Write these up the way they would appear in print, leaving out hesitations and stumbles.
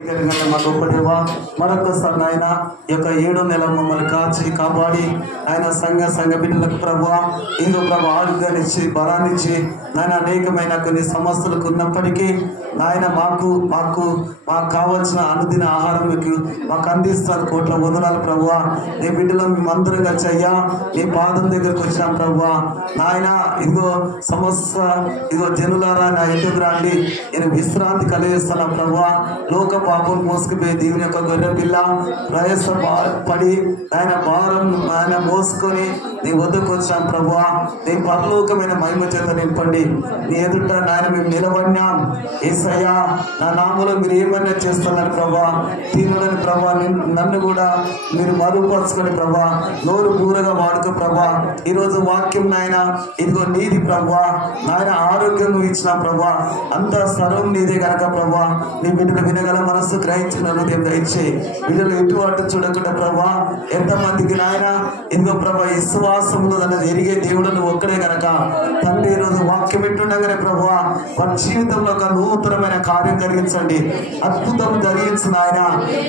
మా గొప్ప దేవ మరొకసారి ఆయన ఈ యొక్క 7 నెలలు మమ్మల్ని కాచి కాపాడి ఆయన సంఘ బిడ్డలకు ప్రభువా ఇందు ప్రభు ఆరోగ్యాన్ని ఇచ్చి బలాన్ని ఇచ్చి నాయన అనేకమైన కొన్ని సమస్యలకు ఉన్నప్పటికీ నాయన మాకు కావాల్సిన అనుదిన ఆహారం మాకు అందిస్తారు. కోట్ల వందనాలు ప్రభువా. నీ బిడ్డలో మేమందరం కలిసి అయ్యా నీ పాదం దగ్గరకు వచ్చినాం ప్రభువా. నాయన ఇదిగో సమస్య ఇదిగో జనులారా నా ఎదుగు రండి, నేను విశ్రాంతి కలిగిస్తున్నా ప్రభువా. లోక పాపం మోసుకుపోయి దేవుని యొక్క గొర్రె పిల్ల ప్రయాస పడి ఆయన భారం ఆయన మోసుకొని నీ వద్దకు వచ్చాం ప్రభువా. నీ పరలోకమైన మహిమ చేత నింపండి. నీ ఎదుట నాయన మేము నిలబడినాం. యేసయ్యా నా నామములో మీరు ఏమన్నా చేస్తున్నారు ప్రభా. దీనులని ప్రభా నన్ను కూడా మీరు మరుపరుచుకొని ప్రభా నోరు బూరగా వాడుకో ప్రభా. ఈరోజు వాక్యం నాయన ఇదిగో నీది ప్రభా. నాయన ఆరోగ్యం నువ్వు ఇచ్చిన ప్రభా. అంత సర్వం నీదే కనుక ప్రభా. నీ బిడ్డలు వినగల మనస్సు గ్రహించిన హృదయం దయచేయి. బిడ్డలు ఎటు అటు చూడకుండా ప్రభా. ఎంతమందికి నాయన ఇదిగో ప్రభా విశ్వాసములు అన్నది ఎరిగే దేవుడు నువ్వు ఒక్కడే కనుక తండ్రి ఈరోజు వాక్యం ఎట్టుండగానే ప్రభా వారి జీవితంలో ఒక నూతనమైన కార్యం జరిగించండి, అద్భుతం జరిగించిన ఆయన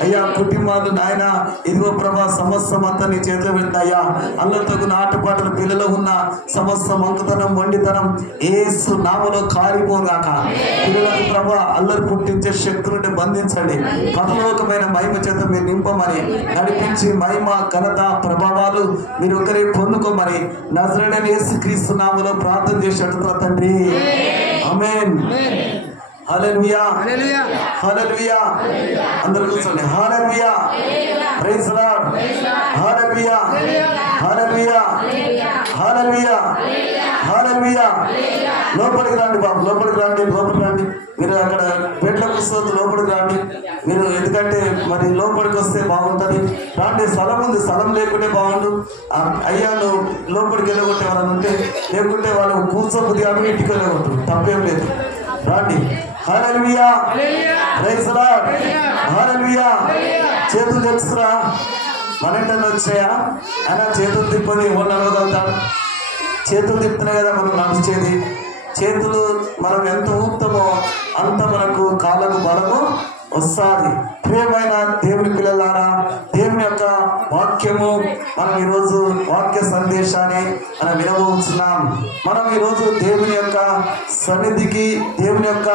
అయ్యా. కుటుంబాలు నాయన ఇదిగో ప్రభా సమస్తం అంతా నీ చేతిలో పెట్టాయా. అల్లతగు నాటుపాటలు పిల్లలు ఉన్న సమస్త మంకుతనం మొండితనం యేసు నామములో కారిపోగాక. పిల్లలకు ప్రభా అల్లరి పుట్టించే శక్తులను బంధించండి. పరలోకమైన మహిమ చేత మీరు నింపమని నడిపించి మహిమ ఘనత ప్రభావాలు మీరు ఒకరే పొందుకోమని నజరేయుడైన యేసుక్రీస్తు నామములో ప్రార్థన చేసి అడుగుతున్నా తండ్రి. ఆమేన్. హల్లెలూయా హల్లెలూయా. అందరూ కూర్చోండి. Hallelujah. Praise the lord. Hallelujah hallelujah hallelujah hallelujah. లోపలికి రండి బాబు, లోపలికి రండి. మీరు అక్కడ బెడ్ల కూర్చోవద్దు, లోపలికి రండి మీరు. ఎందుకంటే మరి లోపలికి వస్తే బాగుంటుంది. రాండి, స్థలం ఉంది. స్థలం లేకుంటే బాగుండు. అయ్యా నువ్వు లోపలికి వెళ్ళగొట్టే వాళ్ళని ఉంటే, లేకుంటే వాళ్ళు కూర్చోబుద్ది కాబట్టి ఇంటికి వెళ్ళగొట్టు, తప్పేం లేదు. రాండి. Hallelujah. Praise the lord. Hallelujah. చేతులు తెలుసురా మన ఇంటనే వచ్చాయా అయినా చేతులు తిప్పని ఎవరు నడవగలుగుతాడు? చేతులు తిప్పుతున్నాయి కదా మనం నడిచేది. చేతులు మనం ఎంత ఊపుతామో అంత మనకు కాళ్ళకు బలము వస్తుంది. ప్రియమైన దేవుని పిల్లలారా, దేవుని యొక్క వాక్యము మనం ఈరోజు వాక్య సందేశాన్ని మనం వినబోతున్నాం. మనం ఈరోజు దేవుని యొక్క సన్నిధికి దేవుని యొక్క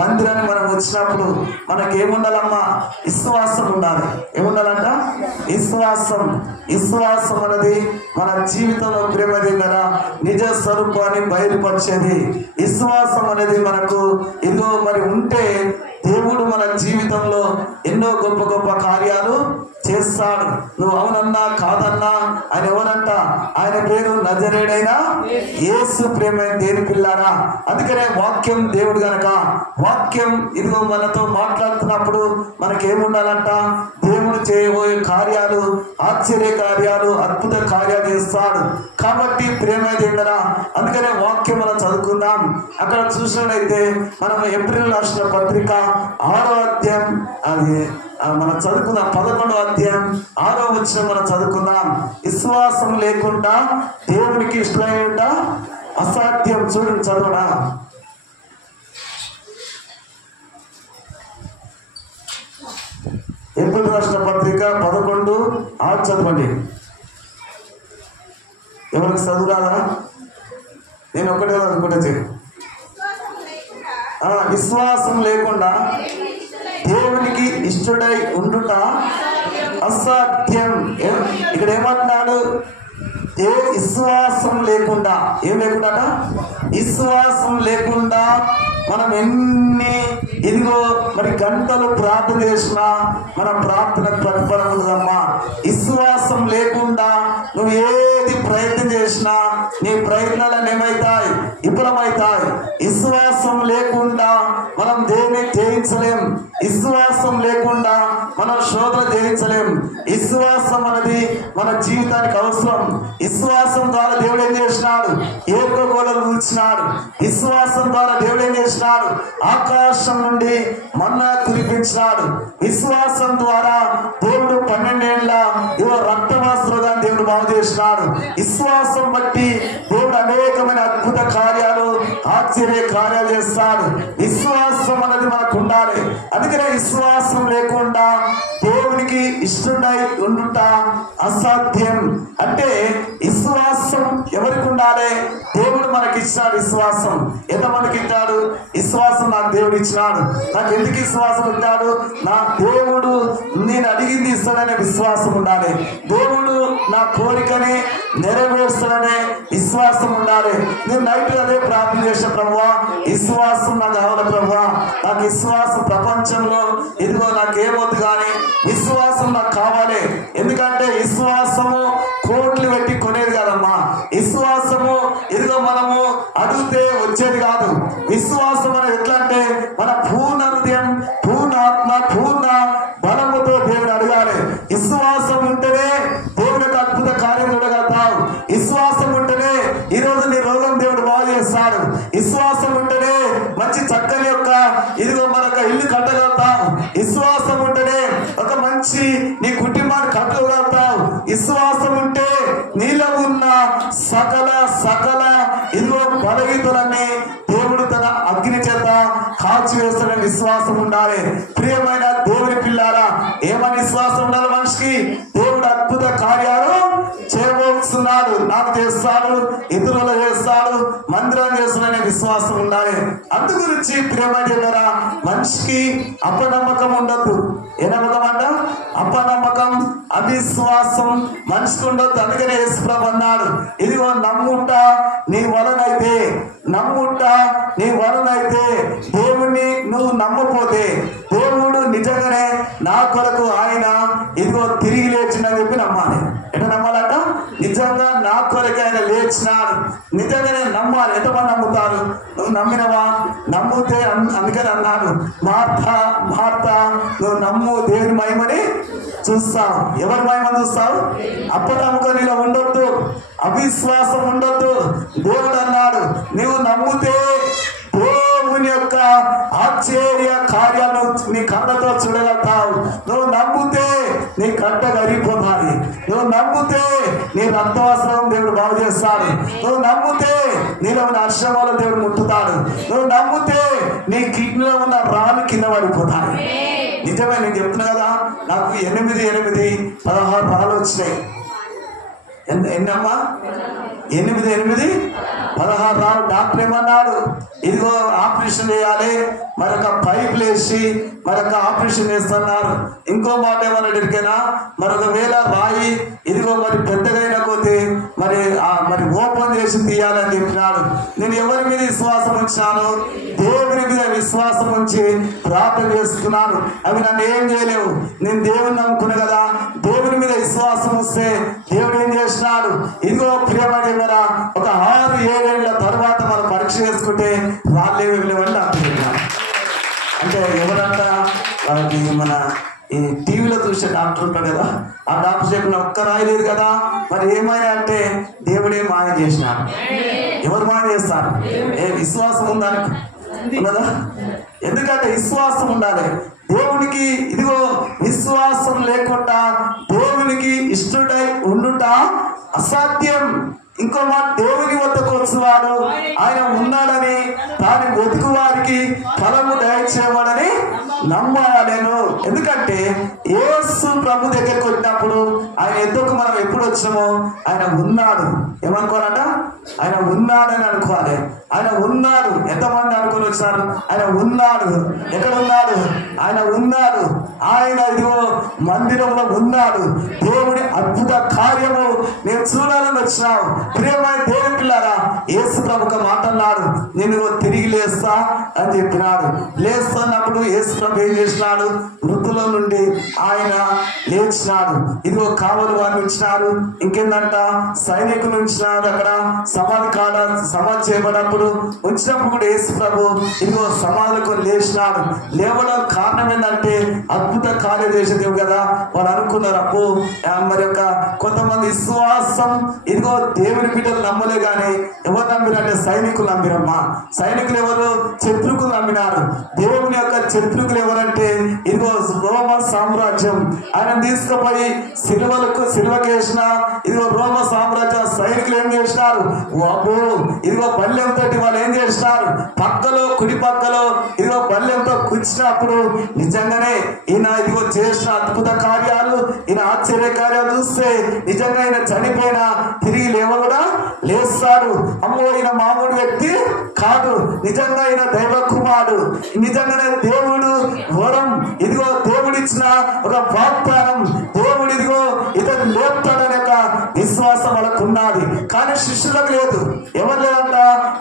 మందిరాన్ని మనం వచ్చినప్పుడు మనకేముండాలమ్మా? విశ్వాసం ఉండాలి. ఏముండాలంట? విశ్వాసం అనేది మన జీవితంలో ప్రేమది కదా నిజ స్వరూపాన్ని బయలుపరిచేది. విశ్వాసం అనేది మనకు ఇదిగో మరి ఉంటే దేవుడు మన జీవితంలో ఎన్నో గొప్ప గొప్ప కార్యాలు చేస్తాడు. నువ్వు అవునన్నా కాదన్నా ఆయన ఎవరంట? ఆయన పేరు నజరేయుడైన యేసు. ప్రేమైన దేవుని పిల్లారా, అందుకనే వాక్యం దేవుడు గనక వాక్యం ఇదిగో మనతో మాట్లాడుతున్నప్పుడు మనకేముండాలంట? దేవుడు చేయబోయే కార్యాలు, ఆశ్చర్య కార్యాలు, అద్భుత కార్యాలు చేస్తాడు. కాబట్టి ప్రేమైన దేవుడరా, అందుకనే వాక్యం మనం చదువుకుందాం. అక్కడ చూసినట్లయితే మనం ఏప్రిల్ రాసిన పత్రిక 6వ అధ్యాయం అది మనం చదువుకుందాం. 11వ అధ్యాయం 6వ వచనం మనం చదువుకుందాం. విశ్వాసం లేకుండా దేవునికి ఇష్టమైనట అసాధ్యం. చూడండి, చదవడా. ఏప్రిల్ రాష్ట్ర పత్రిక 11:6 చదవండి. ఎవరికి చదువురాదా? నేను ఒకటే చదువుకుంటే విశ్వాసం లేకుండా దేవునికి ఇష్టడై ఉండుట అసాధ్యం. ఇక్కడ ఏమంటున్నాడు? విశ్వాసం లేకుండా ఏం లేకుండా? విశ్వాసం లేకుండా మనం ఎన్ని ఇదిగో మరి గంటలు ప్రార్థన చేసినా మన ప్రార్థన ప్రతిఫలం ఉండదమ్మా. విశ్వాసం లేకుండా నువ్వు ఏది ప్రయత్నం చేసినా నీ ప్రయత్నాలను ఏమవుతాయి? విఫలమవుతాయి. విశ్వాసం లేకుండా మనం దేన్ని జయించలేం. విశ్వాసం లేకుండా మనం శోధన జయించలేం. విశ్వాసం అనేది మన జీవితానికి అవసరం. విశ్వాసం ద్వారా దేవుడు ఏం చేసినాడు? ఏకో గోడలు కూల్చినాడు. విశ్వాసం ద్వారా దేవుడు ఏం చేసినాడు? ఆకాశం నుండి మన్నా కురిపించినాడు. విశ్వాసం ద్వారా దేవుడు 12 ఏళ్ల రక్తవాసులుగా దేవుడు బాగు చేసినాడు. విశ్వాసం బట్టి దేవుడు అనేకమైన అద్భుత కార్యాలు, ఆశ్చర్య కార్యాలు చేస్తాడు. విశ్వాసం అనేది మనకు ఉండాలి. అందుకనే విశ్వాసం లేకుండా దేవునికి ఇష్టడై ఉండుట అసాధ్యం. అంటే విశ్వాసం ఎవరికి ఉండాలి? దేవుడు మనకి ఇచ్చినాడు విశ్వాసం. ఎంతమందికి ఇచ్చాడు విశ్వాసం? నాకు దేవుడు ఇచ్చినాడు. నాకు ఎందుకు విశ్వాసం ఇచ్చాడు? నా దేవుడు నేను అడిగింది ఇస్తాడనే విశ్వాసం ఉండాలి. దేవుడు నా కోరికని నెరవేరుస్తాడనే విశ్వాసం ఉండాలి. నేను నైట్ అదే ప్రార్థన చేసిన ప్రభువా, విశ్వాసం నాకు కావాలి ప్రభువా. నాకు విశ్వాసం ప్రపంచంలో ఇదిగో నాకేమవుతుంది కానీ విశ్వాసం నాకు కావాలి. ఎందుకంటే విశ్వాసము కోట్లు పెట్టి కొనేది కాదమ్మా. విశ్వాసము ఇదిగో మనము అడిగితే వచ్చేది కాదు. విశ్వాసం అనేది ఎట్లా అంటే మన పూర్ణ హృదయం, పూర్ణ ఆత్మ, పూర్ణ బలముతో దేవుడు అడగాలి. విశ్వాసం ఉంటేనే దేవుడికి అద్భుత కార్యం చూడగలుగుతావు. విశ్వాసం ఉంటేనే ఈరోజు నీ రోగం దేవుడు బాగు చేస్తాడు. విశ్వాసం ఉంటేనే మంచి చక్కని యొక్క ఇదిగో మనకు ఇల్లు కట్టగలుగుతావు. విశ్వాసం ఉంటేనే ఒక మంచి నీ కుటుంబాన్ని కట్టగలుగుతావు. విశ్వాసం ఉంటే నీలో ఉన్న సకల ఇదిగో బలహీనతలన్నీ దేవుడు తన అగ్ని చేత కాల్చివేస్తాడని విశ్వాసం ఉండాలి. ప్రియమైన దేవుని పిల్లారా, ఏమని విశ్వాసం ఉండాలి మనిషికి? దేవుడు అద్భుత కార్యాలు చేయబోతున్నాడు, నాకు చేస్తాడు, ఇతరులు చేస్తాడు, మందిరం చేస్తాడనే విశ్వాసం ఉండాలి. అందు గురించి ప్రియమైన మనిషికి అపనమ్మకం ఉండద్దు. ఏ నమ్మకం అంట? అపనమ్మకం, అవిశ్వాసం మనిషికి ఉండొద్దు. అందుకనే యేసుప్రభు అన్నాడు, ఇదిగో నమ్ముట నీ వలనైతే, నమ్ముట నీ వలనైతే, దేవుణ్ణి నువ్వు నమ్మపోతే దేవుడు నిజంగానే నా కొరకు ఆయన ఇదిగో తిరిగి లేచిందని చెప్పి నమ్మాలి. ఎట్లా నమ్మాలంట? నిజంగా నా కొరకు ఆయన లేచినాడు నిజంగానే నమ్మాలి. ఎంతమంది నమ్ముతారు? నువ్వు నమ్మినవా? నమ్ముతే అందుకని అన్నాడు, మార్త నువ్వు నమ్ము, దేవుని మహిమని చూస్తావు. ఎవరి మహిమ చూస్తావు? అపనమ్మకం నీలో ఉండొద్దు, అవిశ్వాసం ఉండొద్దు. దేవుడు అన్నాడు, నీవు నమ్మితే దేవుని యొక్క ఆశ్చర్య కార్యాలు నీ కళ్ళతో చూడగలుగుతావు. నువ్వు నమ్మితే నీ కట్ట కరిగిపోతాది. నువ్వు నమ్మితే నీ రక్తవస్త్రం దేవుడు బాగు చేస్తాడు. నువ్వు నమ్మితే నీలో ఉన్న అర్షమాలు దేవుడు ముట్టుతాడు. నువ్వు నమ్మితే నీ కిడ్నీలో ఉన్న రాళ్ళు కింద పడిపోతాడు. నిజమే, నేను చెప్తున్నా కదా, నాకు 8 రాళ్ళు వచ్చినాయి. ఎన్నమ్మా? 8 16 రాళ్ళు. డాక్టర్ ఏమన్నాడు, ఇదిగో ఆపరేషన్ చేయాలి, మరొక పైపులు వేసి మరొక ఆపరేషన్ చేస్తున్నారు. ఇంకో మాట ఏమన్నాడు ఎడికైనా, మరొక వేళ రాయి ఇదిగో మరి పెద్దగా అయిన కొద్దీ మరి ఓపెన్ చేసి తీయాలని చెప్పినాడు. నేను ఎవరి మీద విశ్వాసం ఉంచినాను? దేవుని మీద విశ్వాసం ఉంచి ప్రార్థన చేస్తున్నాను. అవి నన్ను ఏం చేయలేవు. నేను దేవుని నమ్ముకున్నా కదా. దేవుని మీద విశ్వాసం వస్తే దేవుడు ఏం చేసినాడు? ఇదిగో ప్రియమైన ఒక 6-7 ఏళ్ల తర్వాత మనం పరీక్ష చేసుకుంటే రాళ్ళేవి లేవంటే అర్థం. అంటే ఎవరంట? మన ఈ టీవీలో చూసే డాక్టర్ ఉంటాడు కదా, ఆ డాక్టర్ చెప్పిన ఒక్క రాయి లేదు కదా. మరి ఏమైనా అంటే దేవుడే మాయ చేసినాడు. ఎవరు మాయ చేస్తారు? విశ్వాసం ఉందానికి ఉన్నదా? ఎందుకంటే విశ్వాసం ఉండాలి. దేవునికి ఇదిగో విశ్వాసం లేకుండా దేవునికి ఇష్టడై ఉండుట అసాధ్యం. ఇంకో మాట, దేవుని వద్దకు వచ్చేవాడు ఆయన ఉన్నాడని, తాను వెతుకు వారికి ఫలము దయచేవాడని నమ్మాలను. ఎందుకంటే యేసు ప్రభు దగ్గరికి వచ్చినప్పుడు ఆయన ఎద్దుకు మనం ఎప్పుడు వచ్చినామో ఆయన ఉన్నాడు. ఏమనుకోవాలంట? ఆయన ఉన్నాడని అనుకోవాలి. ఆయన ఉన్నాడు. ఎంతమంది అనుకుని వచ్చారు? ఆయన ఉన్నాడు. ఎక్కడ ఉన్నాడు? ఆయన ఉన్నాడు. ఆయన ఇదిగో మందిరంలో ఉన్నాడు. దేవుడి అద్భుత కార్యము నేను చూడాలని వచ్చినావు. ప్రియమైన దేవుని పిల్లారా, యేసు ప్రభు ఒక మాట అన్నాడు, నేను తిరిగి లేస్తా అని చెప్పినాడు. లేస్తున్నప్పుడు యేసు ప్రభు ఏం చేసినాడు? మృతుల నుండి ఆయన లేచినాడు. ఇదిగో కావలి వారిని ఉంచినారు. ఇంకేందంట? సైనికులు ఉంచినారు. అక్కడ సమాధి చేయబడినప్పుడు ఉంచినప్పుడు కూడా యేసు ప్రభు ఇదిగో సమాధులకు లేచినాడు. లేవడం కారణం ఏంటంటే అద్భుత కార్యం చేసే దేవుడు కదా. వాళ్ళు అనుకున్నారు, అప్పు మరి యొక్క కొంతమంది విశ్వాసం ఇదిగో దేవుని బిడ్డలు నమ్మలే కానీ ఎవరు నమ్మిరంటే సైనికులు నమ్మిరమ్మా. సైనికులు ఎవరు? శత్రుకులు నమ్మినారు. దేవుని యొక్క శత్రుకులు ఎవరంటే ఇదిగో రోమ సామ్రాజ్యం. ఆయన తీసుకుపోయి సిలువకేసిన ఇదిగో రోమ సామ్రాజ్య సైనికులు ఏం చేసినారు, అబ్బో ఇదిగో బల్లెంతో వాళ్ళు ఏం చేసినారు, పక్కలో కుడి పక్కలో ఇదిగో బల్లెంతో కూర్చున్నప్పుడు నిజంగానే ఈయన ఇదిగో చేసిన అద్భుత కార్యాలు, ఈయన ఆశ్చర్య కార్యాలు చూస్తే నిజంగా ఆయన చనిపోయినా తిరిగి లేవకుండా లేస్తాడు. అమ్మో ఈయన మామూలు వ్యక్తి కాదు, నిజంగా ఈయన దైవ కుమారుడు, నిజంగానే దేవుడు వరం, ఇదిగో దేవుడిచ్చిన ఒక వాగ్దానం, దేవుడు ఇదిగో ఇతను లేపుతాడనే ఒక విశ్వాసం వాళ్ళకు ఉన్నది. కానీ శిష్యులకు లేదు. ఎవరు లేదంట?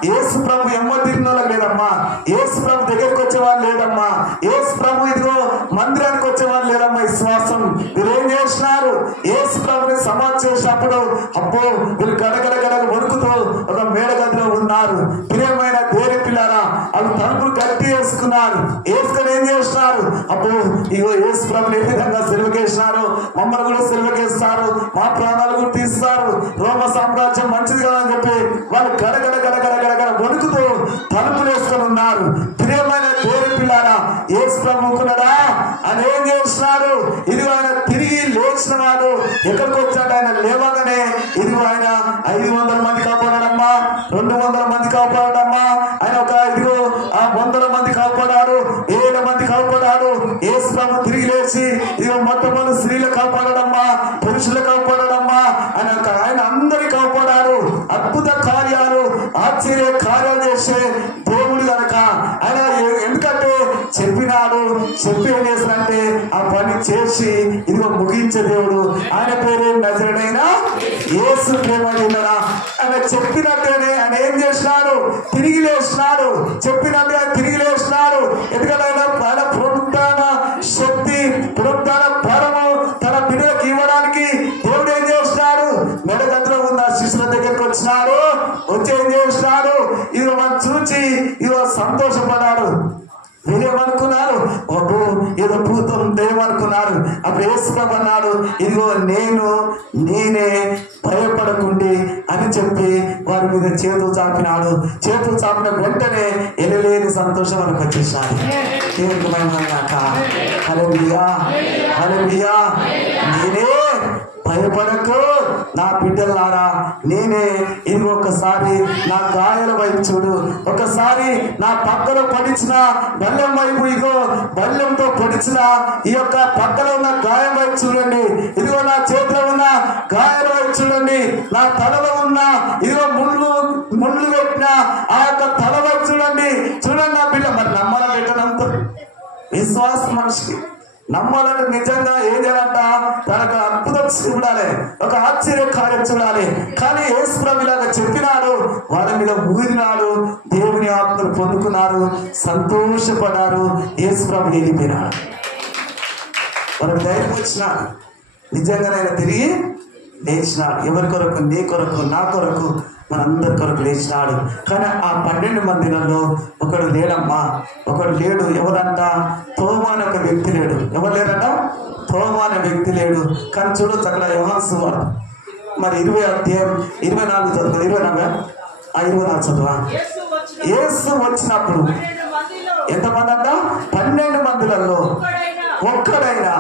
యేసు ప్రభు ఎమ్మ తిరిగిన వాళ్ళకి లేదమ్మా, యేసు ప్రభు దగ్గరికి వచ్చేవాళ్ళు లేదమ్మా, యేసు ప్రభు ఇదిగో మందిరానికి వచ్చేవాళ్ళు లేదమ్మా. విశ్వాసం వీళ్ళు ఏం చేసినారు, యేసు ప్రభుని సమాధి చేసినప్పుడు అబ్బో వీళ్ళు గడగడ గడగ వణుకుతూ ఒక మేడ గదిలో ఉన్నారు. ప్రియమైన దేవుని పిల్లారా, వాళ్ళు తలుపులు గట్టి వేసుకున్నారు. వేసుకొని ఏం చేస్తున్నారు, అబ్బో ఇగో యేసు ప్రభుని ఏ విధంగా సెలవుకేసినారు, మమ్మల్ని కూడా సెలవుకేస్తారు, మా ప్రాణాలు కూడా తీస్తారు, రోమ సామ్రాజ్యం మంచిది కదా అని చెప్పి వాళ్ళు గడగడ గడగడ గడగడ వణుకుతూ తలుపులు వేసుకొని ఉన్నారు. ప్రియమైన దేవుని పిల్లారా, యేసు ప్రభుకున్నాడా అని ఏం చేస్తున్నారు, ఇదిగో ఆయన తిరిగి లేచిన వాడు ఎక్కడికి వచ్చాడు, ఆయన లేవగానే ఇదిగో ఆయన 500 మంది కాపాడాడమ్మా, 200 మంది కాపాడాడమ్మా, ఆయన ఒక ఇదిగో 100 మంది కాపాడాడు, 7 మంది కాపాడాడు. యేసు ప్రభు తిరిగి లేచి ఇదిగో మొట్టమొదటి స్త్రీలు కాపాడాడమ్మా, పురుషులు కాపాడాడమ్మా, ఆయన అందరి కాపాడాడు. అద్భుత కార్యాలు ఆశ్చర్య కార్యాలు చేసే దేవుడు కనుక ఆయన ఎందుకంటే చెప్పినాడు, చెప్పి ఏం చేసినంటే ఆ పని చేసి ఇదిగో ముగించే దేవుడు. ఆయన పేరు నజరేయుడైన యేసు. ప్రేమడా ఆయన చెప్పినట్టుగానే ఆయన ఏం చేసినాడు, తిరిగి లేచినాడు, చెప్పినట్టుగా తిరిగి లేచినాడు. ఎందుకంటే ఆయన పునరుత్థాన శక్తి, పునరుత్థాన బలము తన బిడ్డలకు ఇవ్వడానికి దేవుడు ఏం చేసినాడు, మెడగదిలో ఉన్న శిష్యుల దగ్గరికి వచ్చినాడు. వచ్చి ఏం చేసినాడు, ఇదిగో మనం చూచి ఇదిగో సంతోషపడ్డాడు. వీరేమనుకున్నారు, అబ్బో ఏదో భూతం దెయ్యం అనుకున్నారు. అప్పుడు యేసు ప్రభు అన్నాడు, ఇదిగో నేనే భయపడకుండి అని చెప్పి వారి మీద చేతులు చాపినాడు. చేతులు చాపిన వెంటనే ఎనలేని సంతోషం మనకు వచ్చేసాడు. దేవునికి మహిమగాక. హల్లెలూయా, హల్లెలూయా. నేనే భయపడకు నా బిడ్డలారా, నేనే ఇదిగో ఒకసారి నా గాయాల వైపు చూడు, ఒకసారి నా పక్కన పడిచిన బల్లెం వైపు, ఇదిగో బల్లెంతో పొడిచిన ఈ యొక్క పక్కన ఉన్న గాయం వైపు చూడండి, ఇదిగో నా చేతిలో ఉన్న గాయాల వైపు చూడండి, నా తలలో ఉన్న ఇదిగో ముళ్ళు పెట్టిన ఆ యొక్క తల వైపు చూడండి. చూడండి నా బిడ్డ. మరి నమ్మాల పెట్టడంతో విశ్వాసం మనిషికి నమ్మాలంటే నిజంగా ఏం చేయాలంట, తనకు అద్భుతం చూడాలి, ఒక ఆశ్చర్య కార్యం చూడాలి. కానీ యేసు ప్రభు ఇలాగా చెప్పినాడు, వాళ్ళ మీద ఊరినాడు, దేవుని ఆత్మను పొందుకున్నారు, సంతోషపడ్డారు. యేసు ప్రభు వెళ్ళిపోయినాడు. వాళ్ళకి ధైర్యం వచ్చినాడు, నిజంగానే తిరిగి లేచినాడు. ఎవరి కొరకు? నీ కొరకు, నా కొరకు, మనందరి కొరకు లేచినాడు. కానీ ఆ 12 మందిలో ఒకడు లేడమ్మా, ఒకడు లేడు. ఎవరంట? తోమా అనే ఒక వ్యక్తి లేడు. ఎవరు లేరంట? తోమా అనే వ్యక్తి లేడు. కానీ చూడొచ్చు అక్కడ యోహాను సువార్త మరి 20 చదువు, 24 చదువా. యేసు వచ్చినప్పుడు ఎంతమంది అంట? 12 మందిలలో ఒక్కడైనా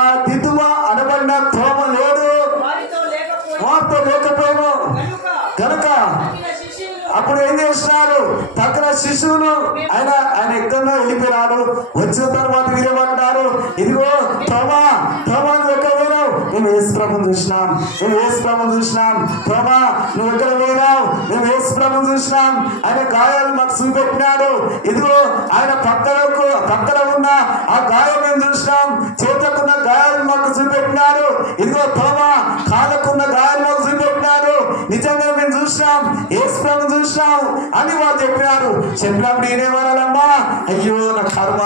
ఆ దిదుమా అనబడిన తోమ లేడు, వారితో లేకపోయాను కనుక అప్పుడు ఏం చేస్తున్నారు, తగిన శిశువులు ఆయన ఎక్కడో వెళ్ళిపోయినాడు. వచ్చిన తర్వాత వీరేమంటారు, ఇదిగో తోమా నువ్వు ఎక్కడ పోయినావు? మేము యేసు ప్రభుని చూసినాం, తోమా నువ్వు ఎక్కడ పోయినావు? మేము యేసు ప్రభుని చూసినాం, ఆయన గాయాలు మాకు చూపెట్టినాడు. ఇదిగో ఆయన పక్కన ఉన్న ఆ గాయం మేము చూసినాం, చేతులకున్న గాయాలు మాకు చూపెట్టినాడు. ఇదిగో తోమా కాళ్ళకున్న గాయాలు మాకు చూపెట్టినాడు. నిజంగా మేము చూసినాం, యేసు ప్రభుని చూసినాం అని వాళ్ళు చెప్పినారు. చెప్పినప్పుడు ఈయనేమన్నాడమ్మా, అయ్యో నా కర్మ,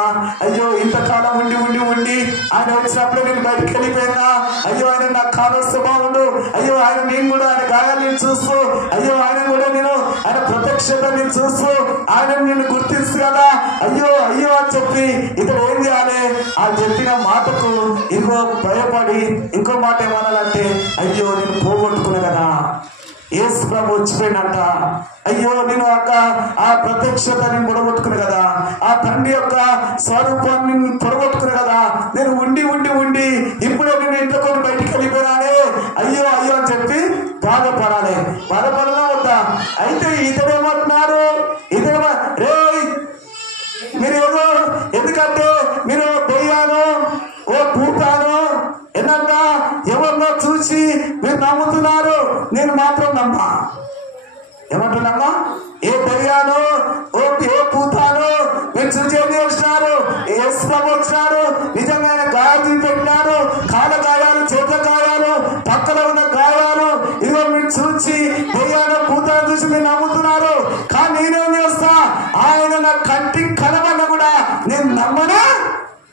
అయ్యో ఇంతకాలం ఉండి ఆయన వచ్చినప్పుడు నేను బయటికి వెళ్ళిపోయినా, అయ్యో ఆయన నాకు కావలస్తే బాగుండు, అయ్యో నేను కూడా ఆయన గాయాలను చూస్తూ, అయ్యో ఆయన ప్రత్యక్షత నేను చూస్తూ ఆయన నిన్ను గుర్తిస్తూ కదా, అయ్యో అని చెప్పి ఇతడు ఏం చేయాలి? ఆ చెప్పిన మాటకు ఇంకో భయపడి ఇంకో మాట ఏమనాలంటే, అయ్యో నేను పోగొట్టుకున్నా కదా, యేసు ప్రభు వచ్చిపోయినట్ట, అయ్యో నేను ఆ ప్రత్యక్షత నేను పొడగొట్టుకున్నా కదా, ఆ తండ్రి యొక్క స్వరూపాన్ని పొడగొట్టుకున్నా కదా, నేను ఉండి ఇప్పుడే నేను ఇంట్లో బయటికి వెళ్ళిపోయినానే ప్రభు వచ్చినాడు. నిజంగా ఆయన గాయాలు చూపెట్టినాడు. కాళ్ళ గాయాలు, చేతుల గాయాలు, పక్కన ఉన్న గాయాలు. ఇదిగో మీరు చూసి దెయ్యాన్ని భూతాన్ని చూసి మీరు నమ్ముతున్నారు. కానీ నేనేం చేస్తా, ఆయన నా కంటికి కనబడినా కూడా నేను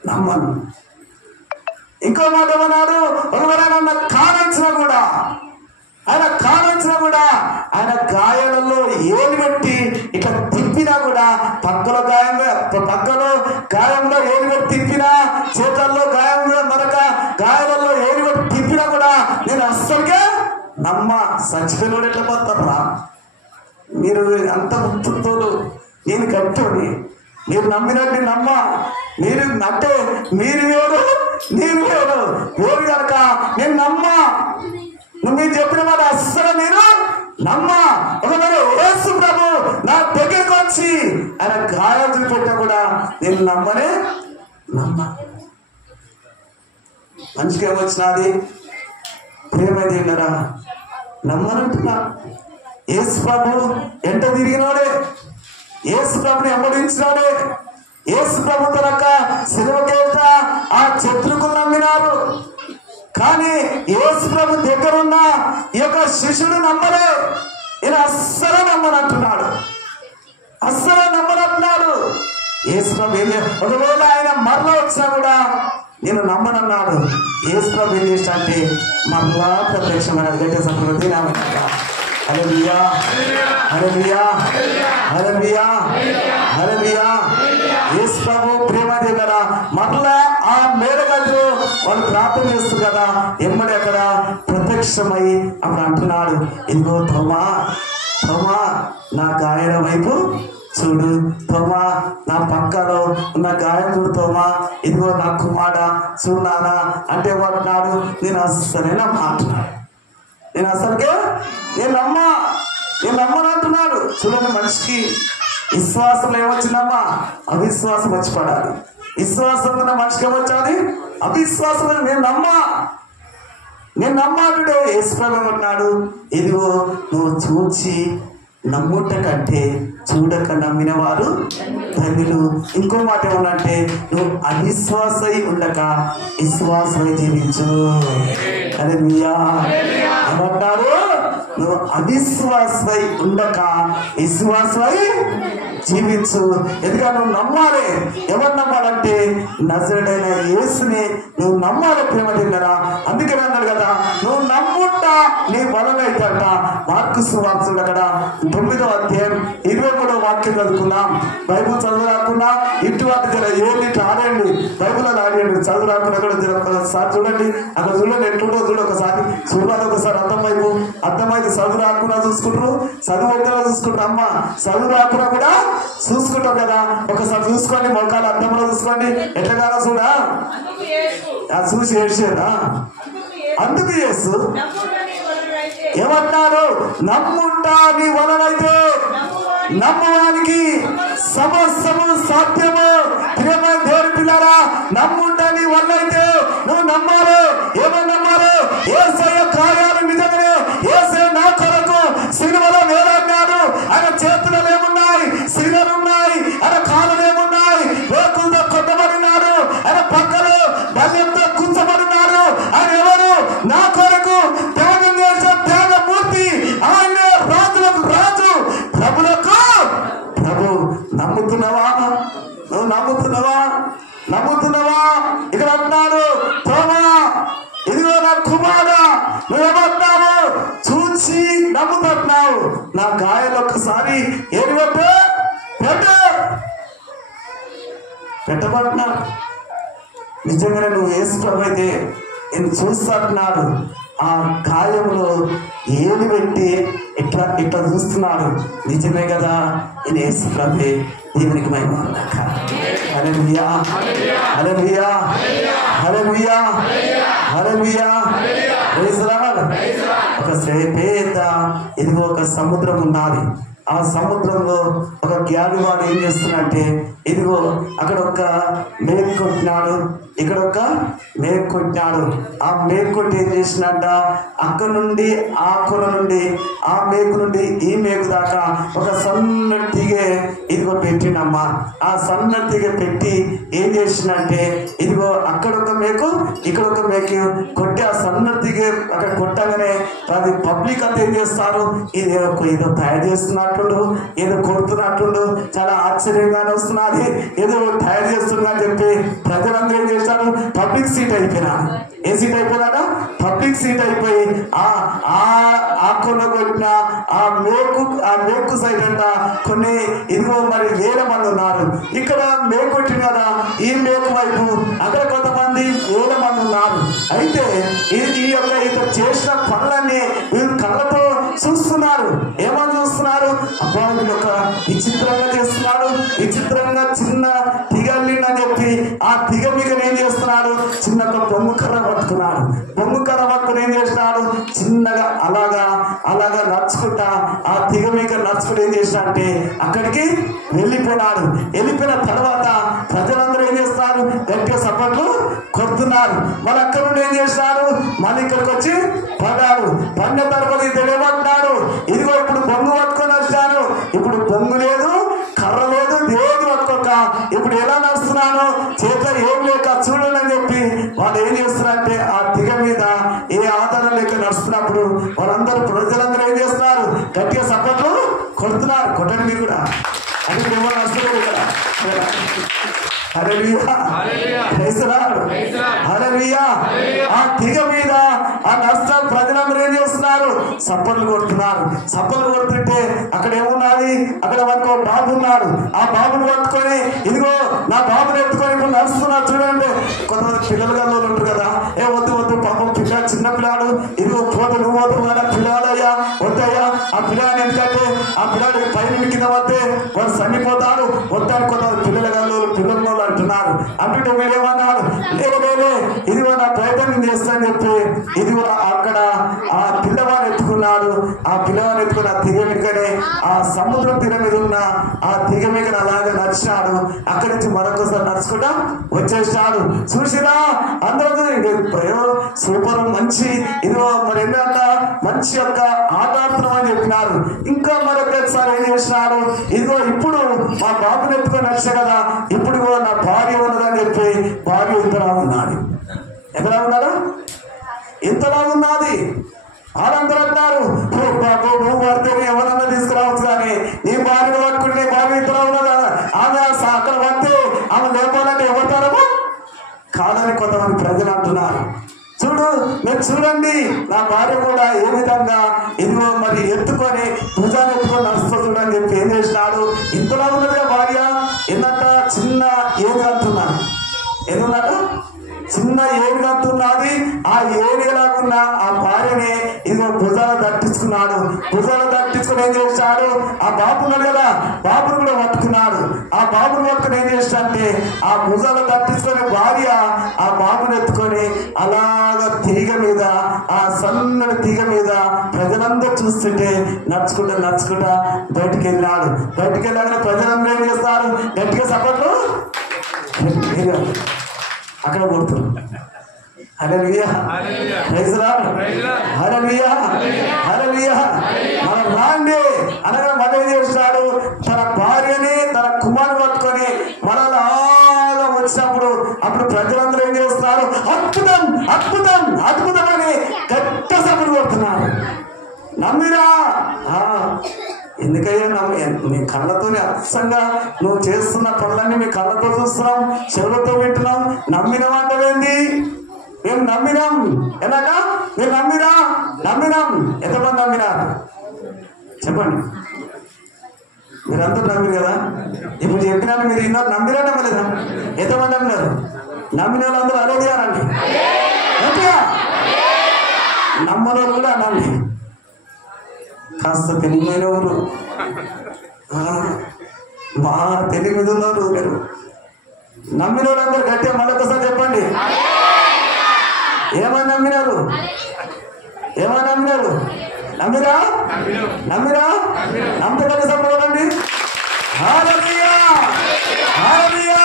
నమ్మను. ఇంకో మాట ఏమన్నాడు, ఎవరైనా కానించినా కూడా ఆయన గాయాలలో ఏలు పెట్టి ఇట్లా తిప్పినా కూడా, పక్కలో గాయంలో ఏలు పెట్టి తిప్పినా, చేతుల్లో గాయంలో మరొక గాయాలలో ఏలు పెట్టి తిప్పినా కూడా నేను అస్సలుగా చచ్చిపోయిన ఎట్లా పోతారా? మీరు అంత ముక్తులు, నేను కట్టోని, మీరు నమ్మినట్టు మీరు అంటే మీరు వేరు నేను వేరు కనుక నేను మీరు చెప్పిన మాట అస్సలు నేను ఒకవేళ యేసు ప్రభు నా దగ్గరకు వచ్చి ఆయన గాయాలు చూపెట్టా కూడా నేను నమ్మ మంచిగా ఏమొచ్చినది, ప్రేమ తిన్నరా నమ్మనంటున్నా. యేసు ప్రభు ఎంట తిరిగినాడే, యేసు ప్రభుని వెంబడించినాడే, యేసు ప్రభు తనక సిలువకేత ఆ శత్రుకులు నమ్మినారు. కానీ యేసు ప్రభు దగ్గరున్న ఈ యొక్క శిష్యుడు నమ్మలే. ఈయన అస్సలు నమ్మనంటున్నాడు. యేసు ప్రభు ఒకవేళ ఆయన మరలా వచ్చినా కూడా నేను నమ్మనన్నాడు. యేసు ప్రభు ఏం చేస్తా అంటే మరలా ప్రత్యక్షమైన గట్టి సంప్రతి నామక. హల్లెలూయా, హల్లెలూయా, హల్లెలూయా, హల్లెలూయా. యేసు ప్రభు ప్రేమ దగ్గర మరలా ఆ మేడగదిలో వాళ్ళు ప్రార్థన చేస్తారు కదా, ఎమ్మడి అక్కడ ప్రత్యక్షమై అప్పుడు అంటున్నాడు, ఇదిగో తోమా నా గాయాల వైపు చూడు, తోమా నా పక్కలో ఉన్న గాయం చూడు, తోమా ఇదిగో నా కుమారుడా చూడు నానా అంటే వాడున్నాడు. నేను అస్సలే నమ్మంటున్నాడు. నేను నమ్మనంటున్నాడు. చూడండి, మనిషికి విశ్వాసంలో ఏమొచ్చిందమ్మా? అవిశ్వాసం వచ్చి పడాలి. విశ్వాసం ఉన్న మనిషికి ఏమొచ్చాది? అవిశ్వాసం. నేను నమ్మాడుడే. యేసుప్రభున్నాడు, ఇదిగో నువ్వు చూచి నమ్ముట కంటే చూడక నమ్మిన వారు ధన్యులు. ఇంకో మాట ఏమన్నంటే, నువ్వు అవిశ్వాసై ఉండక విశ్వాసమై జీవించు. హల్లెలూయా. ఏమంటారు? నువ్వు అవిశ్వాసమై ఉండక విశ్వాసమై జీవించు. ఎందుకంటే నువ్వు నమ్మాలి. ఎవరు నమ్మాలంటే నజరుడైన యేసుని నువ్వు నమ్మాలి. ప్రేమ తిన్నరా? అందుకని అన్నాడు కదా, నువ్వు నమ్ముట నీ బలమైతేట. మార్కు సువార్త అక్కడ 9వ అధ్యాయం 23వ వాక్యం చదువుకుందాం. బైబుల్ చదువు రాకుండా ఇటు వాటి జర ఏమిటి ఆడండి, బైబుల్ ఆడండి. చదువు రాకుండా కూడా ఒకసారి చూడండి, అక్కడ చూడండి ఎట్లుంటో చూడు. ఒకసారి చూడాలి, ఒకసారి అర్థమైతే చదువు రాకుండా చూసుకుంటారు, చదువు ఎక్కడ చూసుకుంటారు. అమ్మ చదువు రాకుండా కూడా చూసుకుంటాం కదా, ఒకసారి చూసుకోండి, మొక్కలు అర్థంలో చూసుకోండి. ఎట్లగానో చూడా చూసి ఏడ్చారా? అందుకు యేసు ఏమన్నారు? నమ్ముట నీ వలనైతే నమ్మువానికి సమస్తము సాధ్యము. ప్రేమ దేవుని పిల్లరా, నమ్ముట నీ వలనైతే నువ్వు నమ్మాలి. ఏమని నమ్మాలి? యేసయ్య కార్యాలు నిజంగానే యేసయ్య నా కొరకు సిలువలో వేలాడినాడు. ఆయన చేతులు ఏమున్నాయి? శిలలు ఉన్నాయి. ఆయన కాళ్ళు ఏమున్నాయి? వేకులతో కొట్టబడినాడు. ఆయన పక్కలో బల్యంతో కూర్చబడినాడు. ఆయన ఎవరు? నా కొరకు త్యాగం చేసిన త్యాగమూర్తి. ఆయనే రాజులకు రాజు, ప్రభులకు ప్రభు. నమ్ముతున్నావా? నువ్వు నమ్ముతున్నావా? ఇక్కడ అంటున్నాడు, తోమా ఇదిగో నా కుమారుడా, నువ్వేమంటున్నావు? చూసి నమ్ముతున్నావు. నా గాయాలు ఒక్కసారి ఏది పెట్టబడుతున్నాడు. నిజంగానే నువ్వు యేసు ప్రభు అయితే నేను చూస్తున్నాడు. ఆ గాయంలో ఏది పెట్టి ఇట్లా చూస్తున్నాడు. నిజమే కదా, నేను యేసు ప్రభే. దేవునికి మహిమ. Hallelujah, hallelujah, hallelujah, hallelujah. Praise the Lord. ఒక పెద్ద ఇదిగో ఒక సముద్రం ఉన్నది. ఆ సముద్రంలో ఒక గ్యాలివాడు ఏం చేస్తున్నట్టే, ఇదిగో అక్కడ ఒక మేకు కొట్టినాడు, ఇక్కడ ఒక మేకు కొట్టినాడు. ఆ మేకు కొట్టి ఏం చేసినట్ట, అక్కడ నుండి ఆ కొన నుండి ఆ మేకు నుండి ఈ మేకు దాకా ఒక సన్న తీగ ఇదిగో పెట్టినమ్మా. ఆ సన్న తీగ పెట్టి ఏం చేసినట్టే, ఇదిగో అక్కడ ఒక మేకు ఇక్కడ ఒక మేకు కొట్టి ఆ సన్న తీగ అక్కడ కొట్టగానే అది పబ్లిక్ అంతా ఏం చేస్తారు, ఏదో తయారు చేస్తున్నట్టుండు, ఏదో కొడుతున్నట్టుండు, చాలా ఆశ్చర్యంగానే వస్తున్నది, ఏదో తయారు చేస్తున్నా అని చెప్పి ప్రజలందరూ ఏం చేస్తారు, పబ్లిక్ సీట్ అయిపోయినారు. ఏ సీట్ అయిపోయినాడు, పబ్లిక్ సీట్ అయిపోయి ఆ కొన కొట్టిన ఆ మేకు సైడ్ అంట కొన్ని ఇదిగో మరి వేల మంది ఉన్నారు. ఇక్కడ మేకు కొట్టిన కదా ఈ మేకు వైపు అక్కడ కొంతమంది వేల మంది ఉన్నారు. అయితే ఈ యొక్క ఇతను చేసిన పనులన్నీ వీళ్ళు కళ్ళతో చూస్తున్నారు. ఏమని చూస్తున్నారు, అబ్బా వీళ్ళు ఒక విచిత్రంగా చేస్తున్నాడు, విచిత్రంగా చిన్న తిగలిండని చెప్పి ఆ తిగ మీద ఏం చేస్తున్నాడు, చిన్న బొమ్మ కర్ర పట్టుకున్నాడు. బొమ్మ కర్ర పట్టుకుని ఏం చేస్తున్నాడు, చిన్నగా అలాగా నడుచుకుంటా ఆ తిగ మీద నడుచుకుంటూ ఏం చేసినాడంటే అక్కడికి వెళ్ళిపోయినాడు. వెళ్ళిపోయిన తర్వాత ప్రజలందరూ ఏం చేస్తున్నారు, గట్టిగా సపోర్ట్లు కొడుతున్నారు. మళ్ళీ అక్కడ నుండి ఏం చేస్తున్నారు, మళ్ళీ ఇక్కడికి వచ్చి పడ్డాడు. పడిన తర్వాత ఇతడు ఏమంటున్నాడు, ఇదిగో ఇప్పుడు బొంగు పట్టుకొని వచ్చాను, ఇప్పుడు బొంగు లేదు, కర్ర లేదు, దేని పట్టుకోక ఇప్పుడు ఎలా నడుస్తున్నాను, చేతిలో ఏం లేక చూడండి అని చెప్పి వాళ్ళు ఏం చేస్తున్నారంటే ఆ తిగ మీద ఏ ఆధారం లేక నడుస్తున్నప్పుడు వాళ్ళందరూ ప్రజలందరూ ఏం చేస్తున్నారు, గట్టిగా సపోర్ట్లు కొడుతున్నారు. కొట్టండి మీరు కూడా, అది ఏమో నడుస్తున్నారు ఇక్కడ. ఆ తిగ మీద ఆ నష్టం ప్రజలందరూ ఏం చేస్తున్నారు, సప్పర్లు కొడుతున్నారు. సప్పర్లు కొడుతుంటే అక్కడ ఏమున్నది, అక్కడ మనకు బాబు ఉన్నాడు. ఆ బాబుని పట్టుకొని ఇదిగో నా బాబుని ఎత్తుకొని ఇప్పుడు నడుస్తున్నారు. చూడండి, కొంతమంది పిల్లలు గల్లో ఉంటారు కదా, వద్దు పాపం పిల్లలు చిన్న పిల్లాడు, ఇదిగో పోతే నువ్వు పోతు కదా పిల్లాడయ్యా, వద్దయ్యా ఆ పిల్లాడు, ఎందుకంటే ఆ పిల్లాడు పైన కింద వస్తే వాడు చనిపోతాడు, వద్దని కొంతమంది పిల్లల గల్లో పిల్లలు అంటున్నారు. అంటుంటే వీడేమన్నాడు, లేదే ఇదిగో నా ప్రయత్నం చేస్తానని చెప్పి ఇదిగో అక్కడ ఆ పిల్లవాడిని ఎత్తుకున్నాడు. ఆ పిల్లవాడిని ఎత్తుకుని ఆ తిగ మీదనే ఆ సముద్రం తీర మీద ఉన్న ఆ తిగ మీద అలాగే నడిచాడు. అక్కడి నుంచి మరొకసారి నడుచుకుంటా వచ్చేసాడు. చూసిరా అందరూ సూపర్, మంచి ఇదిగో మరి ఏంటంట మంచి యొక్క ఆటాడుతున్నాం అని చెప్పినారు. ఇంకా మరొకసారి ఏం చేసినాడు, ఇదిగో ఇప్పుడు మా బాబుని ఎత్తుకొని నడిచా కదా, ఇప్పుడు కూడా నా భార్య ఉన్నదని చెప్పి భార్య ఇంతలా ఉన్నాడు. ఎంతలా ఉన్నాడు, ఇంతలా ఉన్నది. వాళ్ళందరూ అంటారు, బాబు నువ్వు పడితే ఎవరన్నా తీసుకురావచ్చు, కానీ నీ భార్యను పట్టుకుని నీ భార్య ఇంతలా ఉన్నదా, ఆమె అక్కడ పడితే ఆమె లేపాలంటే ఎవరుతారమో కాదని కొంతమంది ప్రజలు అంటున్నారు. మీరు చూడండి నా భార్య కూడా ఏ విధంగా ఇదిగో మరి ఎత్తుకొని భుజాన్ని ఎత్తుకొని నడుస్తూ చూడని చెప్పి ఏం చేసినాడు, ఇంతలా ఉన్నదిగా భార్య, ఏంటంట చిన్న ఏది అంటున్నాను, ఏదన్నట చిన్న ఏడు కట్టున్నది. ఆ ఏడులాగున్న ఆ భార్యని ఇదిగో భుజాలు దట్టించుకున్నాడు. భుజాలు దట్టించుకుని ఏం చేశాడు, ఆ బాబున్నాడు కదా, బాబును కూడా పట్టుకున్నాడు. ఆ బాబును పట్టుకుని ఏం చేస్తాడంటే ఆ భుజాలు దట్టించుకునే భార్య ఆ బాబుని ఎత్తుకొని అలాగా తీగ మీద, ఆ సన్నటి తీగ మీద ప్రజలందరూ చూస్తుంటే నడుచుకుంటా బయటికి వెళ్ళినాడు. బయటికి వెళ్ళాక ప్రజలందరూ ఏం చేస్తారు, గట్టిగా సపోర్ట్లు అక్కడ కొడుతున్నారు. హల్లెలూయా, ప్రైజ్ లార్డ్, హల్లెలూయా, హల్లెలూయా. మనం రాండి అనగా మళ్ళీ ఏం చేస్తాడు, తన భార్యని తన కుమారుని పట్టుకొని మనల్ని వచ్చినప్పుడు అప్పుడు ప్రజలందరూ ఏం చేస్తున్నారు, అద్భుతం అద్భుతం అద్భుతం అని గట్ట సభలు కొడుతున్నారు. నమ్మిరా, ఎందుకయ్యా మీ కళ్ళతోనే అచ్చంగా నువ్వు చేస్తున్న పనులన్నీ మీ కళ్ళతో చూస్తున్నాం, చెవులతో వింటున్నాం, నమ్మినామంటేంది, మేము నమ్మినాం. ఎలాగా మీరు నమ్మినాం. ఎంతమంది నమ్మినారు చెప్పండి, మీరందరూ నమ్మిరు కదా. ఇప్పుడు చెప్పినాను మీరు ఇన్నో నమ్మిరా నమ్మలేదా, ఎంతమంది నమ్మినారు? నమ్మిన వాళ్ళందరూ అదే చేయాలండి, నమ్మని వాళ్ళు కూడా నమ్మి కాస్త తెలివైన ఊరు, మా తెలివి మీద ఉన్నారు మీరు. నమ్మిన వాళ్ళందరూ గట్టిగా మరొకసారి చెప్పండి, ఏమని నమ్మినారు? నమ్మిరా నమ్మిరా నమ్మకం సంపడండి. హల్లెలూయా హల్లెలూయా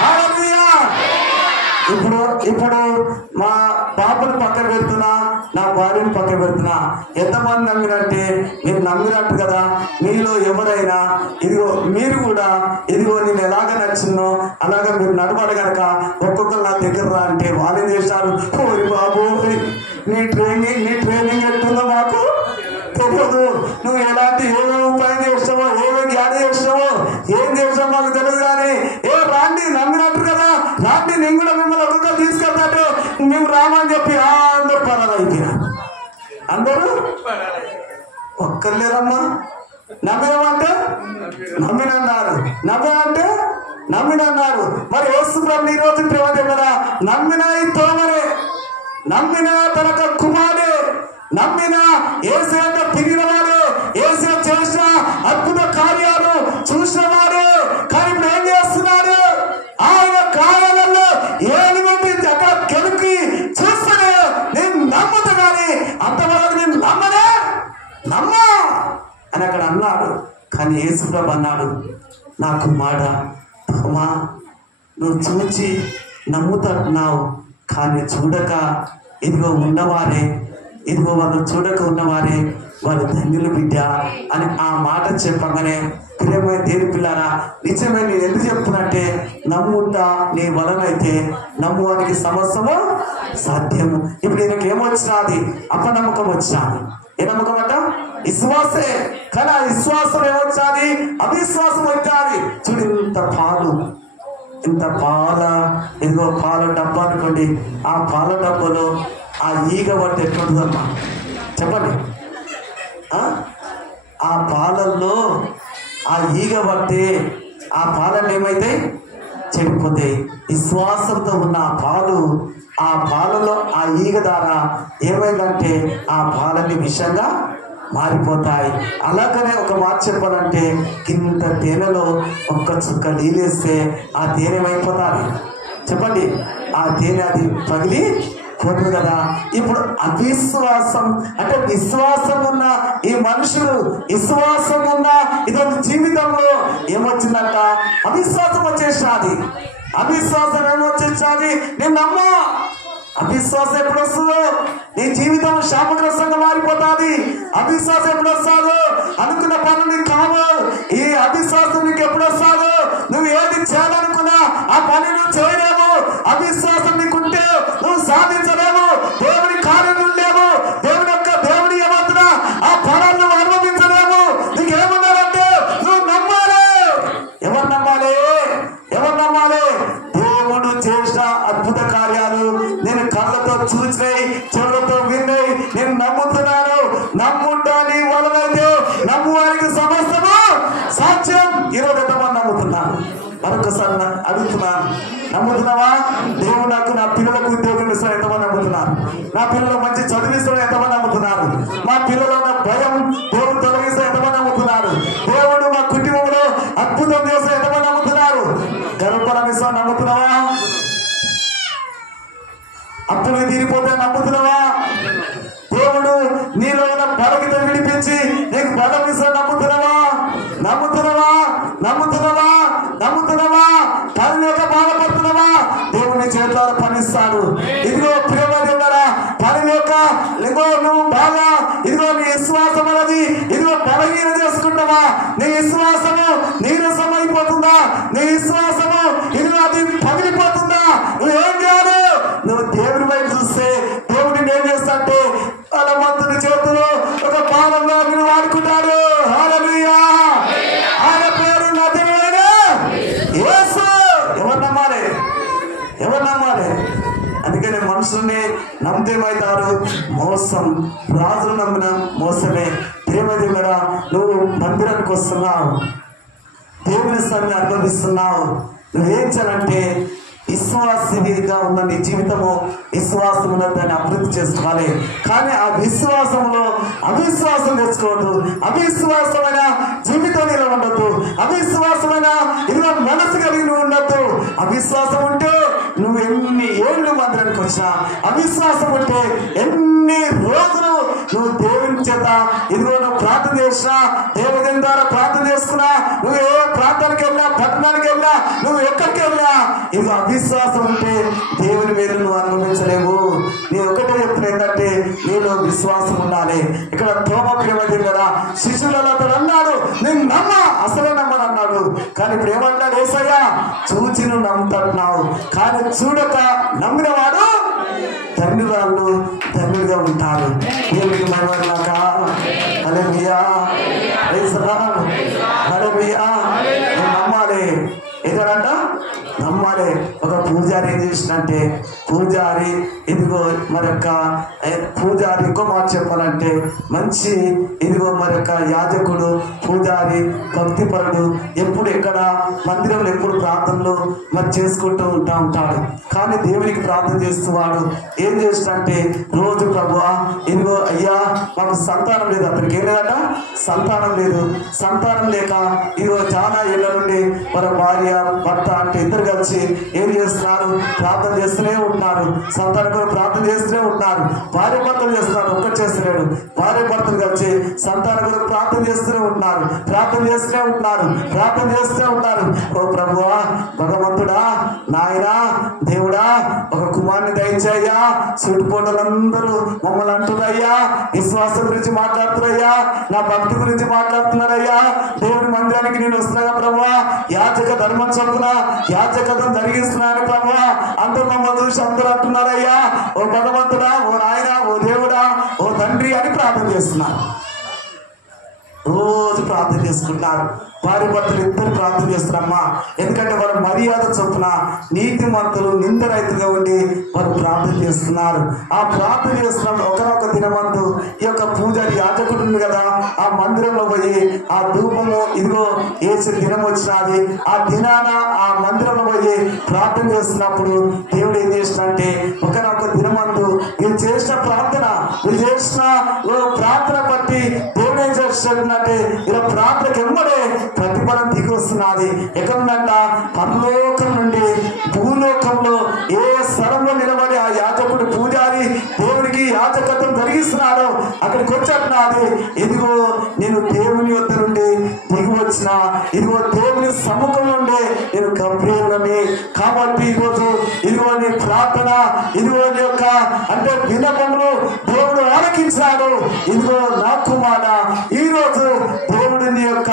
హల్లెలూయా. ఇప్పుడు మా పాపను పక్కన పెడుతున్నా, నా భార్యను పక్కన పెడుతున్నా. ఎంతమంది నమ్మినంటే మీరు నమ్మినట్టు కదా. మీలో ఎవరైనా ఇదిగో మీరు కూడా ఇదిగో నేను ఎలాగ నచ్చిందో అలాగా మీరు నడవాలి కనుక ఒక్కొక్కరు నా దగ్గర రా అంటే వాళ్ళు చేశారు. ఓరి బాబు నీ ట్రైనింగ్ ఎట్టుందో మాకు తెలియదు. నువ్వు ఎలాంటి ఏమేమి ఉపాయం చేస్తావో ఏమేమి జ్ఞానం చేస్తావో ఏం చేస్తావో మాకు తెలియదు. కానీ రాండి నమ్మినట్టు కదా రాండి, నేను కూడా మిమ్మల్ని ఒక్కొక్కరు తీసుకెళ్తాంటే మేము రామని చెప్పి అందరూ పరాలు అయిపోయినా. అందరూ ఒక్కర్లేదమ్మా. నమ్మినమంటే నమ్మినన్నారు, నమ్మినంటే నమ్మినన్నారు. మరి యేసు ప్రభు ఈ రోజు ప్రేమ చెప్పారా? నమ్మిన తోమరే, నమ్మిన తనక కుమారే, నమ్మిన యేసయ్య తిరిగిన వారు, యేసయ్య చేసిన అద్భుత కార్యాలు చూసిన వారు. కానీ ఇప్పుడు ఏం చేస్తున్నారు? ఆయన కార్యాలలో ఏమిటి అక్కడ కెలికి చూస్తానే నేను నమ్ముతా, కానీ అంతవరకు నేను నమ్మా అని అక్కడ అన్నాడు. కానీ యేసు ప్రభు అన్నాడు, నా కుమారుడా తోమా, నువ్వు చూచి నమ్ముతున్నావు, కానీ చూడక ఇదిగో ఉన్నవారే, ఇదిగో వాళ్ళు చూడక ఉన్నవారే వాళ్ళు ధన్యులు బిడ్డ అని ఆ మాట చెప్పగానే ప్రియమైన దేవుని పిల్లారా, నిజమే నేను ఎందుకు చెప్తున్నట్టే నమ్ముతా నీ వలనైతే నమ్మువానికి సమస్తము సాధ్యము. ఇప్పుడు ఈయనకి ఏమొచ్చినది? అపనమ్మకం వచ్చినది. ఏ నమ్మకం అంట? విశ్వాసే. కానీ ఆ విశ్వాసం ఏమొచ్చాది? అవిశ్వాసం వచ్చాది. చూడు ఇంత పాల ఇదిగో పాల డబ్బా అనుకోండి. ఆ పాల డబ్బాలో ఆ ఈగ పట్టి ఎట్లుంటుందమ్మా చెప్పండి. ఆ పాలల్లో ఆ ఈగ పట్టి ఆ పాలలు ఏమైతాయి? చెడిపోతాయి. విశ్వాసంతో ఉన్న ఆ పాలలో ఆ ఈగ ద్వారా ఏమైందంటే ఆ పాలని విషంగా మారిపోతాయి. అలాగనే ఒక మాట చెప్పాలంటే కింద తేనెలో ఒక్క చుక్క నీళ్ళేస్తే ఆ తేనె ఏమైపోతుంది చెప్పండి? ఆ తేనె అది పగిలి పోతుంది కదా. ఇప్పుడు అవిశ్వాసం అంటే విశ్వాసం ఉన్న ఈ మనుషులు, విశ్వాసం ఉన్న ఇదొక జీవితంలో ఏమొచ్చిందంట? అవిశ్వాసం వచ్చేసాది. అవిశ్వాసం ఏమొచ్చేసాది? నేను నమ్మా. అవిశ్వాసం ఎప్పుడు వస్తుందో నీ జీవితం శాపగ్రస్తంగా మారిపోతుంది. అవిశ్వాసం ఎప్పుడు వస్తాదో అనుకున్న పనులు నీకు కావు. ఈ అవిశ్వాసం నీకు ఎప్పుడు వస్తాదో నువ్వు ఏది చేయాలనుకున్నా ఆ పని నువ్వు చేయలేవు. అవిశ్వాసం నీకుంటే నువ్వు సాధించలేవు. దేవుని కార్యం లేవు. దేవుని ఏమంటున్నా ఆ ఫలాన్ని నువ్వు అనుభవించలేవు. నీకేమన్నారంటే నువ్వు నమ్మాలి. ఎవరు నమ్మాలి? దేవుడు చేసిన అద్భుత కార్యాలు నేను కళ్ళతో చూసినాయి, చెవులతో విన్నాయి. నేను నమ్ముతున్నాను. నమ్ముంటా నీ వలనైతే నమ్మువారికి సమస్తము సాధ్యం. ఈరోజు ఎంతమంది నమ్ముతున్నాను? మరొకసారి అడుగుతున్నాను, నమ్ముతున్నావా? దేవుడు నాకు నా పిల్లలకు ఉద్యోగం ఇస్తాను ఎంతమంది నమ్ముతున్నారు? నా పిల్లలు మంచి చదివిస్తాడు ఎంతమంది నమ్ముతున్నారు? మా పిల్లలు ఉన్న భయం దేవుడు తొలగిస్తే ఎంతమంది నమ్ముతున్నారు? దేవుడు మా కుటుంబంలో అద్భుతం చేస్తే ఎంతమంది నమ్ముతున్నారు? గర్భఫలం ఇస్తాను నమ్ముతున్నావా? అప్పులు తీరిపోతే నమ్ముతున్నావా? దేవుడు నీలో ఉన్న బలహీనత విడిపించి నీకు బలం ఇస్తాడు నమ్ముతున్నావా? పని లేక బాధపడుతున్నావా? దేవుని చేతిలో పనిస్తాడు. ఇదిగో ప్రేమ దేవుడా, పని లేక నువ్వు బాగా ఇదిగో నీ విశ్వాసం అనేది ఇదిగో బలహీన చేసుకుంటావా? నీ విశ్వాసము నీరసం అయిపోతుందా? నీ విశ్వాసము ఇదిగో అది పగిలిపోతుందా? నువ్వేం చేయాలి? నువ్వు దేవుని వైపు చూస్తే దేవుడిని ఏం చేస్తాంటే బలవంతుని చేతులు ఒక పాలంగా మీరు వాడుకుంటారు. హల్లెలూయా. ఆయన పేరు నజరేయుడు యేసు. ఎవరు నమ్మాలి? అందుకని మనుషుల్ని నమ్మితే ఏమవుతారు? మోసం. రాజులు నమ్మిన మోసమే. ప్రేమ దేవుడా, నువ్వు మందిరానికి వస్తున్నావు, దేవుని స్థాన్ని అనుభవిస్తున్నావు. నువ్వేం చేయాలంటే విశ్వాసంగా ఉన్న నీ జీవితము విశ్వాసం దాన్ని అభివృద్ధి చేసుకోవాలి. కానీ ఆ విశ్వాసంలో అవిశ్వాసం తెచ్చుకోవద్దు. అవిశ్వాసమైన జీవితం నీలో ఉండద్దు. అవిశ్వాసమైన ఇదిగో మనసు కలిగి నువ్వు ఉండద్దు. అవిశ్వాసం ఉంటే నువ్వు ఎన్ని ఏళ్ళు మందిరానికి వచ్చినా, అవిశ్వాసం ఉంటే ఎన్ని రోజులు నువ్వు దేవుని చేత ఇదిగో నువ్వు ప్రార్థన చేసినా, దేవుని ద్వారా ప్రార్థన చేసుకున్నా, నువ్వు ఏ ప్రాంతానికి వెళ్ళినా, పట్టణానికి వెళ్ళినా, నువ్వు ఎక్కడికి వెళ్ళినా ఇదిగో అవిశ్వాసం ఉంటే దేవుని మీద నువ్వు అనుభవించలేవు. నేను ఒకటే చెప్తున్నా ఏంటంటే నీలో విశ్వాసం ఉండాలి. ఇక్కడ తోమ ప్రేమది కదా, శిష్యులలో అతడు అన్నాడు నేను నమ్మా, అసలే నమ్మను అన్నాడు. కానీ ఇప్పుడు ఏమంటాడు యేసయ్యా, చూచి నువ్వు నమ్ముతున్నావు, కానీ చూడక నమ్మిన వాడు ధన్యురాళ్ళు ధన్యులుగా ఉంటారు. దేవుడికి మహిమగాక. హల్లెలూయా, ప్రైజ్ ది లార్డ్, హల్లెలూయా. నమ్మాలి, ఏదంట నమ్మాలి. ఒక పూజారి ఏం చేసినంటే, పూజారి ఇదిగో మరొక పూజారి ఇంకో మాట చెప్పాలంటే మంచి ఇదిగో మరొక యాజకుడు పూజారి భక్తిపరుడు ఎప్పుడు ఎక్కడ మందిరంలో ఎప్పుడు ప్రార్థనలు మరి చేసుకుంటూ ఉంటాడు. కానీ దేవునికి ప్రార్థన చేస్తువాడు ఏం చేసినంటే రోజు ప్రభువా ఇదిగో అయ్యా మాకు సంతానం లేదు. అతనికి ఏం లేదట, సంతానం లేదు. సంతానం లేక ఇదిగో చాలా ఏళ్ళ నుండి మన భార్య భర్త అంటే ఇద్దరు కలిసి ఏం చేస్తున్నారు, ప్రార్థన చేస్తూనే ఉంటున్నారు. సంతానం కూడా ప్రార్థన చేస్తూనే ఉంటున్నారు. భార్య భర్తలు చేస్తున్నారు, ఒక్కటి చేస్తున్నాడు. భార్య భర్తలు కలిసి సంతానం కూడా ప్రార్థన చేస్తూనే ఉంటున్నారు, ప్రార్థన చేస్తూనే ఉంటున్నారు, ప్రార్థన చేస్తూనే ఉంటారు. ఓ ప్రభువా భగవంతుడా నాయనా దేవుడా ఒక కుమారుని దయచేయ్యా, చుట్టుపోటలందరూ మమ్మల్ని అంటున్నాయ్యా, విశ్వాసం గురించి మాట్లాడుతున్నాయ్యా, నా భక్తి గురించి మాట్లాడుతున్నారయ్యా, దేవుడి మందిరానికి నేను వస్తున్నా ప్రభువా, యాజక ధర్మం చొప్పున యాజకత్వం జరిగిస్తున్నాను ప్రభువా, అందరూ మమ్మల్ని చూసి అందరూ అంటున్నారయ్యా, ఓ భగవంతుడా, ఓ నాయన, ఓ దేవుడా, ఓ తండ్రి అని ప్రార్థన చేస్తున్నారు. రోజు ప్రార్థన చేసుకుంటున్నారు. భార్య భర్తలు ఇద్దరు ప్రార్థన చేస్తున్నారమ్మా. ఎందుకంటే వారు మర్యాద చొప్పున నీతిమంతులు నిందరైతుగా ఉండి వారు ప్రార్థన చేస్తున్నారు. ఆ ప్రార్థన చేస్తున్న ఒకనొక దినమందు ఈ యొక్క పూజారి యాజకుడు ఉంది కదా, ఆ మందిరంలో పోయి ఆ ధూపము ఇదిగో వేసిన దినం వచ్చినది. ఆ దినాన ఆ మందిరంలో పోయి ప్రార్థన చేస్తున్నప్పుడు దేవుడు ఏం చేసినంటే ఒకనొక దినమందు వీళ్ళు చేసిన ప్రార్థన, వీళ్ళు చేసిన ప్రార్థన బట్టి దేవుడు ఏం చేస్తున్నట్టే ఇలా ప్రార్థనకి ఎమ్మడే ప్రతిఫలం దిగి వస్తున్నది. ఎక్కడుందంట, పరలోకం నుండి భూలోకంలో ఏ స్థలంలో నిలబడి ఆ యాజకుడు పూజారి దేవుడికి యాజకత్వం జరిగిస్తున్నాడో అక్కడికి వచ్చేట్టున్నది. ఇదిగో నేను దేవుని వద్ద నుండి దిగి వచ్చిన, ఇదిగో దేవుని సముఖం నుండి నేను గంభీరులని. కాబట్టి ఈరోజు ఇదిగో నీ ప్రార్థన, ఇదిగో నీ యొక్క అంటే విన్నపములు దేవుడు ఆలకించాడు. ఇదిగో నా కుమార, ఈరోజు దేవుడు నీ యొక్క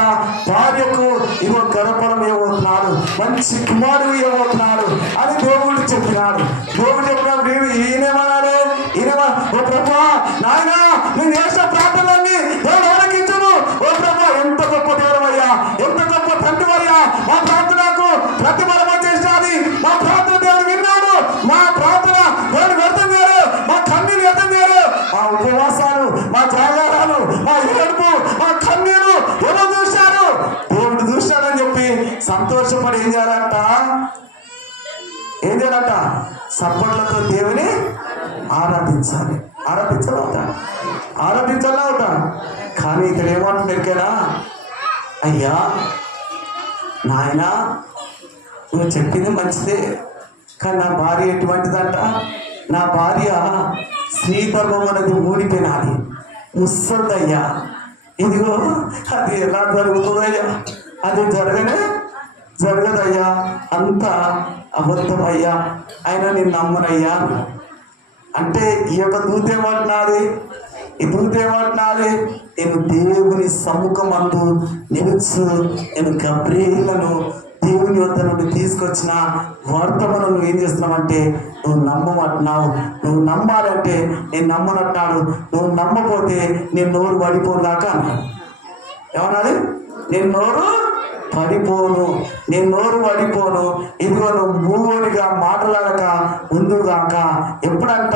భార్యకు ఇదిగో గర్భఫలం ఇవ్వబోతున్నాడు, మంచి కుమారుడు ఇవ్వబోతున్నాడు అని దేవుడు చెప్పినాడు. దేవుడు చెప్పినప్పుడు ఈయనేమన్నాడు, ఈయనేమో ఓ ప్రభువా నాయన నేను చేసిన ప్రార్థనలన్నీ దేవుడు ఆలకించను. ఓ ప్రభువా ఎంత గొప్ప దేవుడవయ్యా, ఎంత గొప్ప తండ్రివయ్యా, మా ప్రార్థనకు ప్రతిఫలం వచ్చేసినది, మా ప్రార్థన దేవుడు విన్నాడు, మా ప్రార్థన దేవుడు వ్యర్థం చేయరు, మా కన్నీరు వ్యర్థం చేయరు, మా ఉపవాసాలు, మా జాగారాలు, మా ఏడుపు, మా కన్నీరు ఎవరు చూశారు, దేవుడు చూశాడని చెప్పి సంతోషపడి ఏం చేయాలంట, ఏం చేయాలంట, సప్పట్లతో దేవుని ఆరాధించాలి. ఆరాధించాలి అవుతా, ఆరాధించాలి అవుతా. కానీ ఇక్కడ ఏమంటుంది ఎరికేనా, అయ్యా నాయన నువ్వు చెప్పింది మంచిదే, కానీ నా భార్య ఎటువంటిదంట, నా భార్య శ్రీధర్మం అనేది ఊడిపోయినది, ముసలిదయ్యా. ఇదిగో అది ఎలా జరుగుతుందయ్యా, అది జరగదయ్యా, అంత అబద్ధమయ్యా, అయినా నేను నమ్మనయ్యా అంటే ఈ యొక్క దూత ఏమంటున్నది, ఈ దూత ఏమంటున్నది, నేను దేవుని సముఖమందు నిలుచు, నేను గబ్రియేలును దేవుని వద్ద నుండి తీసుకొచ్చిన వర్తమానం నువ్వు ఏం చేస్తున్నావంటే నువ్వు నమ్మమంటున్నావు. నువ్వు నమ్మాలంటే నేను నమ్మనంటున్నాడు. నువ్వు నమ్మపోతే నేను నోరు పడిపోదాకా అన్నాడు. ఏమన్నది, నేను నోరు పడిపోను, నేను నోరు పడిపోను. ఇదిగో నువ్వు మూగోనిగా మాట్లాడక ముందుగాక ఎప్పుడంట,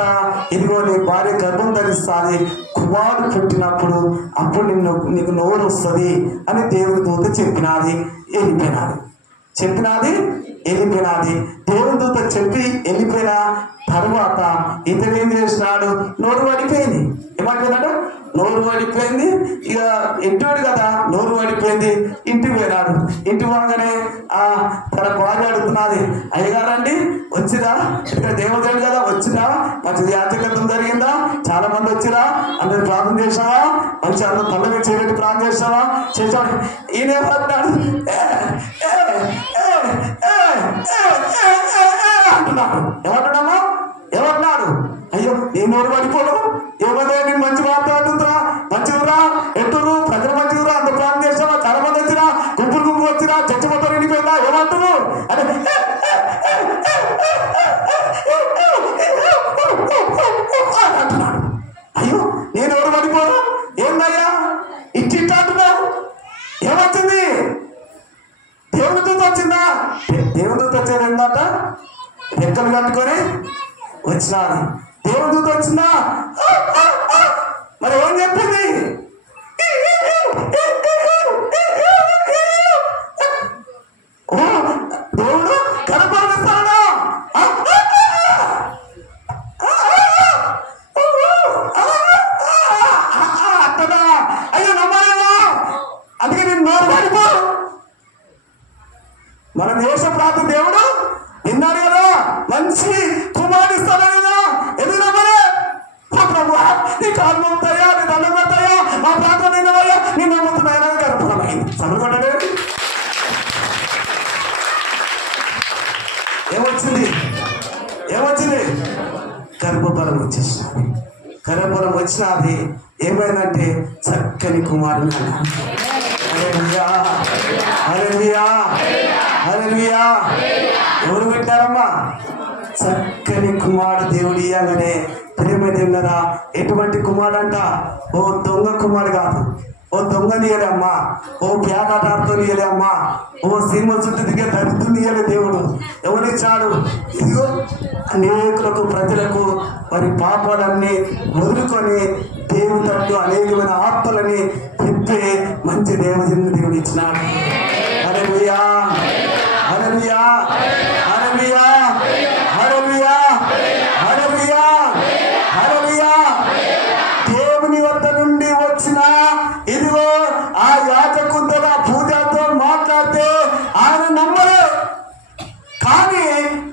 ఇదిగో నీ భార్య గర్భం ధరిస్తుంది, కుమారుడు పుట్టినప్పుడు అప్పుడు నీకు నోరు వస్తుంది అని దేవుని దూత చెప్పినది. వెళ్ళిపోయినది. దేవుని దూత చెప్పి వెళ్ళిపోయిన తర్వాత ఇతను ఏం చేసినాడు, నోరు పడిపోయింది. ఏమంటున్నాడు, నోరు పడిపోయింది. ఇక ఇంటివాడు కదా, నోరు పడిపోయింది. ఇంటికి పోయినాడు. ఇంటి పోగానే తన భార్య అడుగుతున్నది, అయ్యగారండి వచ్చిరా, ఇక్కడ దేవదేవుడు కదా వచ్చిరా, మంచి యాజకత్వం జరిగిందా, చాలా మంది వచ్చిరా, అందరు ప్రార్థన చేసావా? మంచి అందరూ తల మీద చేయబెట్టి ప్రార్థన చేసావా? చేసాడు. ఈయన ఏమంటున్నాడు? అంటున్నాడు. ఏమంటున్నామా? ఏమంటున్నాడు? అయ్యో నేను నోరు పడిపోను, ఏమదే నేను మంచి మాట్లాడుతుందిరా, మంచిదిరా, ఎట్టురు ప్రజలు మంచిదిరా, అంత ప్రార్థన చేసావా? చాలా మంది వచ్చినా, గుంపులు గుంపు వచ్చినా, చర్చ మొత్తం నిండిపోయిందా? ఏమంటున్నావు అంటే అంటున్నాడు. అయ్యో నేను ఎవరు పడిపోను, ఏందయ్యా ఇట్టి అంటున్నావు? ఏమొచ్చింది? దేవుని దూత వచ్చిందా? దేవుని దూత వచ్చేది ఏంటంట? రెక్కలు కట్టుకొని వచ్చినాడు. దేవుని దూత వచ్చిందా? మరి ఏం చెప్పింది? దేవుడు కనపడిస్తాడా? అంటదా? అయ్యో నమ్మలేవా? అందుకే నేను నోరు పడిపో. మన దేశ ప్రాంత దేవుడు విన్నాడు కదా, మంచి కుమారుడు ఇస్తాడు కదా. ఎందుకు నమ్మలే? ప్రభు నీ కాలు నమ్ముతాయా, నీ దండం పెడతాయా, మా ప్రాంతం నిన్నవయ్యా, నీ నమ్ముతున్నాయా కనపడమైంది. చదువుకోండి. ఏమొచ్చింది? ఏమొచ్చింది? గర్భఫలం వచ్చేసినది. గర్భఫలం వచ్చినది ఏమైందంటే చక్కని కుమారుడు. హల్లెలూయా, హల్లెలూయా, హల్లెలూయా. ఎవరు పెట్టారమ్మా? చక్కని కుమారుడు దేవుడు ఇయ్యగానే ప్రేమ తిన్నరా. ఎటువంటి కుమారుడు అంట? ఓ దొంగ కుమారుడు కాదు, ఓ దొంగని ఇయ్యలే అమ్మా, ఓ పేకాటాడుతో ఇయ్యలే అమ్మా, ఓ సినిమా చుట్టూ దిగే దరిద్రుని ఇయ్యలే దేవుడు. ఎవరిచ్చాడు? ఇదిగో అనేకులకు ప్రజలకు వారి పాపాలన్నీ వదులుకొని దేవుని తట్టు అనేకమైన ఆత్మలని తిప్పే మంచి దేవజనుని దేవుడు ఇచ్చినాడు. హల్లెలూయా, హల్లెలూయా, హల్లెలూయా, హల్లెలూయా, హల్లెలూయా, హల్లెలూయా. దేవుని వద్ద నుండి వచ్చిన ఇదిగో ఆ యాజకునితో ఆ పూజతో మాట్లాడితే ఆయన నమ్మలే. కానీ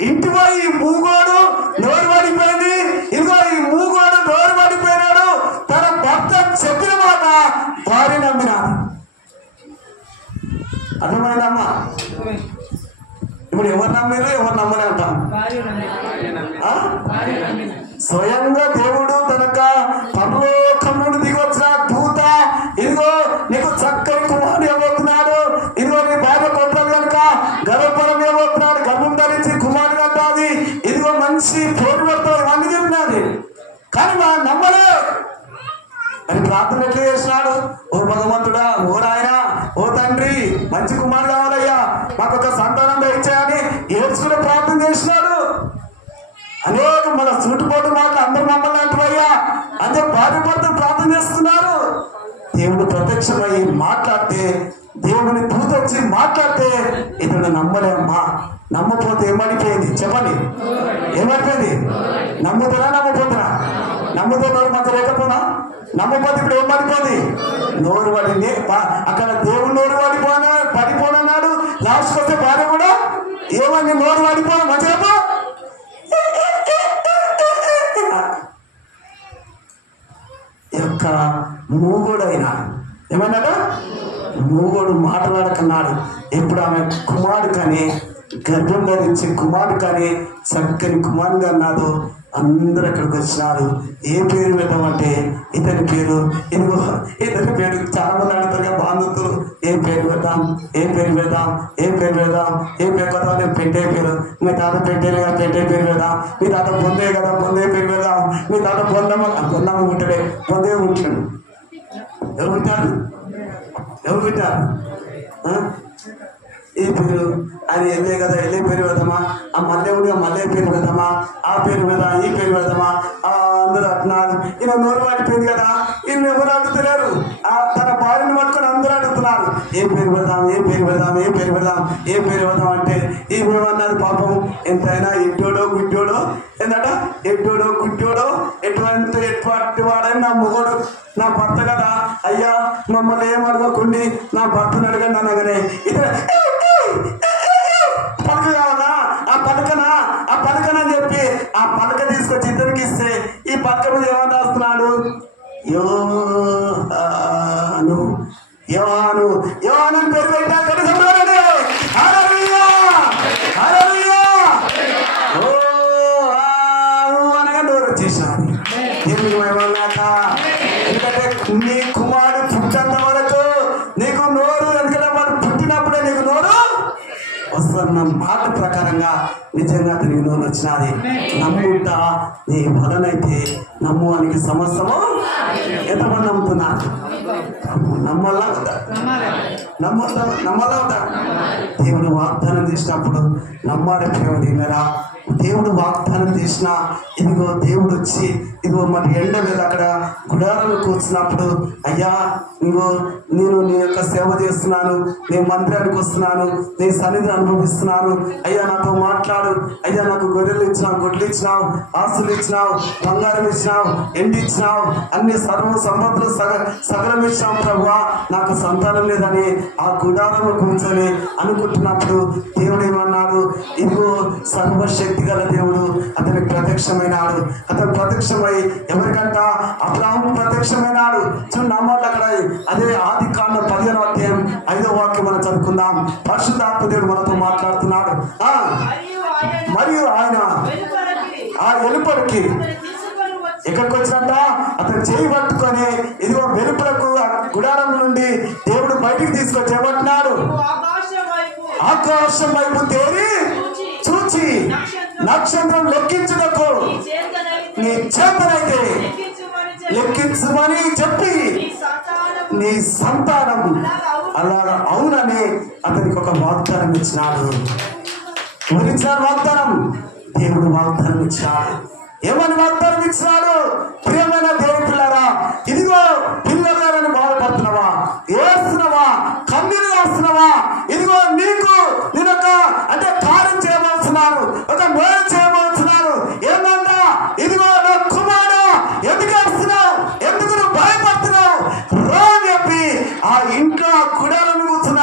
ఇంటిపై ఈ మూగోడు నోరు పడిపోయింది. ఇదిగో ఈ మూగోడు నోరు పడిపోయినాడు. తన భర్త చెప్పిన మాట భార్య నమ్మినాడు. అర్థమైందమ్మా? ఇప్పుడు ఎవరు నమ్మారు, ఎవరు నమ్మలే అంటాం? స్వయంగా దేవుడు తనక పరలోకం నుండి దిగి వచ్చిన దూత ఇదిగో నీకు చక్కని కుమారుడు ఇవ్వబోతున్నాడు, ఇదిగో నీ భార్య కొట్టదు కనుక గర్భఫలం ఇవ్వబోతున్నాడు, గర్భం ధరించి కుమారుడు అంటాది, ఇదిగో మంచి పేరు పెడతావు, ఇవన్నీ చెప్పినది. కానీ మా నమ్మలే. అని ప్రార్థన ఎట్లా చేసినాడు? ఓ భగవంతుడా, ఓ నాయన, ఓ తండ్రి, మంచి కుమారుడు కావాలయ్యా, మాకు ఒక సంతానం ఇచ్చాయని ఏడ్చుకుని ప్రార్థన చేసినాడు. అనేక మన చుట్టుపోటు మాటలు అందరు మమ్మల్ని అంటున్నాయ్యా అని చెప్పి భార్య భర్తలు ప్రార్థన చేస్తున్నారు. దేవుడు ప్రత్యక్షమై మాట్లాడితే, దేవుని దూత వచ్చి మాట్లాడితే ఇతను నమ్మలేమ్మా. నమ్మపోతే ఏమడిపోయింది చెప్పండి? ఏమడిపోయింది? నమ్ముతారా నమ్మపోతారా? నమ్ముతో నోరు మంచి లేకపోనా? నమ్మపోతే ఇప్పుడు ఏం పడిపోయింది? నోరు పడింది. అక్కడ దేవుడు నోరు పడిపోనన్నాడు. లాస్ట్కి వస్తే భార్య కూడా ఏమని నోరు పడిపోను మంచిగా యొక్క మూగోడైనా ఏమన్నాడు? మూగోడు మాట్లాడకన్నాడు. ఎప్పుడు ఆమె కుమారుడు కానీ గర్భం ధరించి కుమారుడు కానీ చక్కని కుమారుడు అన్నాడు. అందరూ అక్కడికి వచ్చినారు. ఏ పేరు పెడతామంటే ఇతని పేరు ఇదిగో, ఇతని పేరు చాలా మంది అడుగుతారు బాంధుతులు, ఏం పేరు పెడతాం, ఏం పేరు పెడతాం, ఏం పేరు పెడతాం, ఏం పేరు పెడతాం? నేను పెట్టే పేరు, మీ తాత పెట్టే కదా పెట్టే పేరు పెడదాం, మీ తాత పొందే కదా పొందే పేరు పెడదాం, మీ తాత పొందమ్మ పుట్టడే పొందే పుట్టాడు. ఎవరు పుట్టారు? ఎవరు పుట్టారు? ఈ పేరు అది వెళ్ళే కదా వెళ్ళే పేరు పెడదామా, ఆ మల్లె ఉండిగా మల్లె పేరు పెడదామా, ఆ పేరు పెడదాం, ఈ పేరు పెడదామా, అందరూ అంటున్నారు. ఈయన నోరు పడిపోయింది కదా, ఈయన ఎవరు అడుగుతున్నారు? తన భార్యను పట్టుకొని అందరూ అడుగుతున్నారు. ఏ పేరు పెడదాం, ఏ పేరు పెడదాం, ఏ పేరు పెడదాం, ఏ పేరు పెడదాం అంటే ఈ అన్నారు. పాపం ఎంతైనా ఎడ్డోడో గుడ్డోడో ఏంటట, ఎడ్డోడో గుడ్డోడో ఎటువంటి వాడని నా మొగడు, నా భర్త కదా అయ్యా, మమ్మల్ని ఏం అడగకుండి నా భర్తను అడగండి అనగానే ఇతర పలక కావాలా, ఆ పలకనా అని చెప్పి ఆ పలక తీసుకొచ్చి ఇద్దరికి ఇస్తే ఈ పలక మీద ఏమని రాస్తున్నాడు? యోహాను యోహాను యోహాను పేరు పెట్టా కనీసం హల్లెలూయా హల్లెలూయా అనగా నోరు వచ్చేసాను. దేవునికి మహిమగాక. ఎందుకంటే నీ కుమారుడు పుట్టేంత వరకు నీకు నోరు, ఎందుకంటే వాడు పుట్టినప్పుడే నీకు నోరు వస్తున్న మాట ప్రకారంగా నిజంగా అతనికి నోరు వచ్చినది. నమ్ముట నీ వలనైతే నమ్మువానికి సమస్తము. ఎంతమంది నమ్ముతున్నారు? నమ్మలా కదా, నమ్మలా కదా. దేవుడు వాగ్దానం చేసినప్పుడు నమ్మాలి. ప్రేమ తిన్నారా? దేవుడు వాగ్దానం చేసిన ఇదిగో దేవుడు వచ్చి ఇదిగో మరి ఎండ మీద అక్కడ గుడారాలు కూర్చున్నప్పుడు, అయ్యా ఇదిగో నేను నీ యొక్క సేవ చేస్తున్నాను, నేను మందిరానికి వస్తున్నాను, నీ సన్నిధిని అనుభవిస్తున్నాను, అయ్యా నాతో మాట్లాడు, అయ్యా నాకు గొర్రెలు ఇచ్చినావు, గొడ్లు ఇచ్చినావు, ఆస్తులు ఇచ్చినావు, బంగారం ఇచ్చినావు, ఎండి ఇచ్చినావు, అన్ని సర్వ సంపదలు సగలం ఇచ్చినావు ప్రభువా, నాకు సంతానం లేదని ఆ గుడారంలో కూర్చొని అనుకుంటున్నప్పుడు దేవుడు ఏమన్నాడు? ఇదిగో సర్వశక్తి గల దేవుడు అతనికి ప్రత్యక్షమైనాడు. అతను ప్రత్యక్షమై ఎవరికంట? అబ్రాహాము ప్రత్యక్షమైనాడు. చూడండి అమ్మాట అక్కడ అదే ఆదికాండం 15వ అధ్యాయం 5వ వాక్యం మనం చదువుకుందాం. పరిశుద్ధాత్మ దేవుడు మనతో మాట్లాడుతున్నాడు. మరియు ఆయన ఆ వెలుపలికి ఎక్కడికి వచ్చినట్ట? అతను చేయి పట్టుకొని ఇదిగో వెలుపలకు గుడారం నుండి దేవుడు బయటికి తీసుకొచ్చి ఏమంటున్నాడు? ఆకాశం వైపు తేరి చూచి నక్షత్రం లెక్కించుటకు నీ చేతనైతే లెక్కించమని చెప్పి నీ సంతానం అలాగా అవునని అతనికి ఒక వాగ్దానం ఇచ్చినాడు. ఎవరిచ్చాడు వాగ్దానం? దేవుడు వాగ్దానం ఇచ్చినాడు. ఏమని వాగ్దానం ఇచ్చినాడు? ప్రియమైన దేవుని పిల్లరా, ఇదిగో పిల్లలని బాధపడుతున్నావా, ఏస్తున్నావా, కన్నీరు వేస్తున్నావా? ఇదిగో నీకు నేను ఒక అంటే కార్యం చేయబోతున్నాను, ఒక మేలు చేయబోతున్నాను. ఏంటంట? ఇదిగో నా కుమారుడు, ఎందుకు వేస్తున్నావు, ఎందుకు నువ్వు భయపడుతున్నావు రా అని చెప్పి ఆ ఇంట్లో గుడాలను కూర్చున్న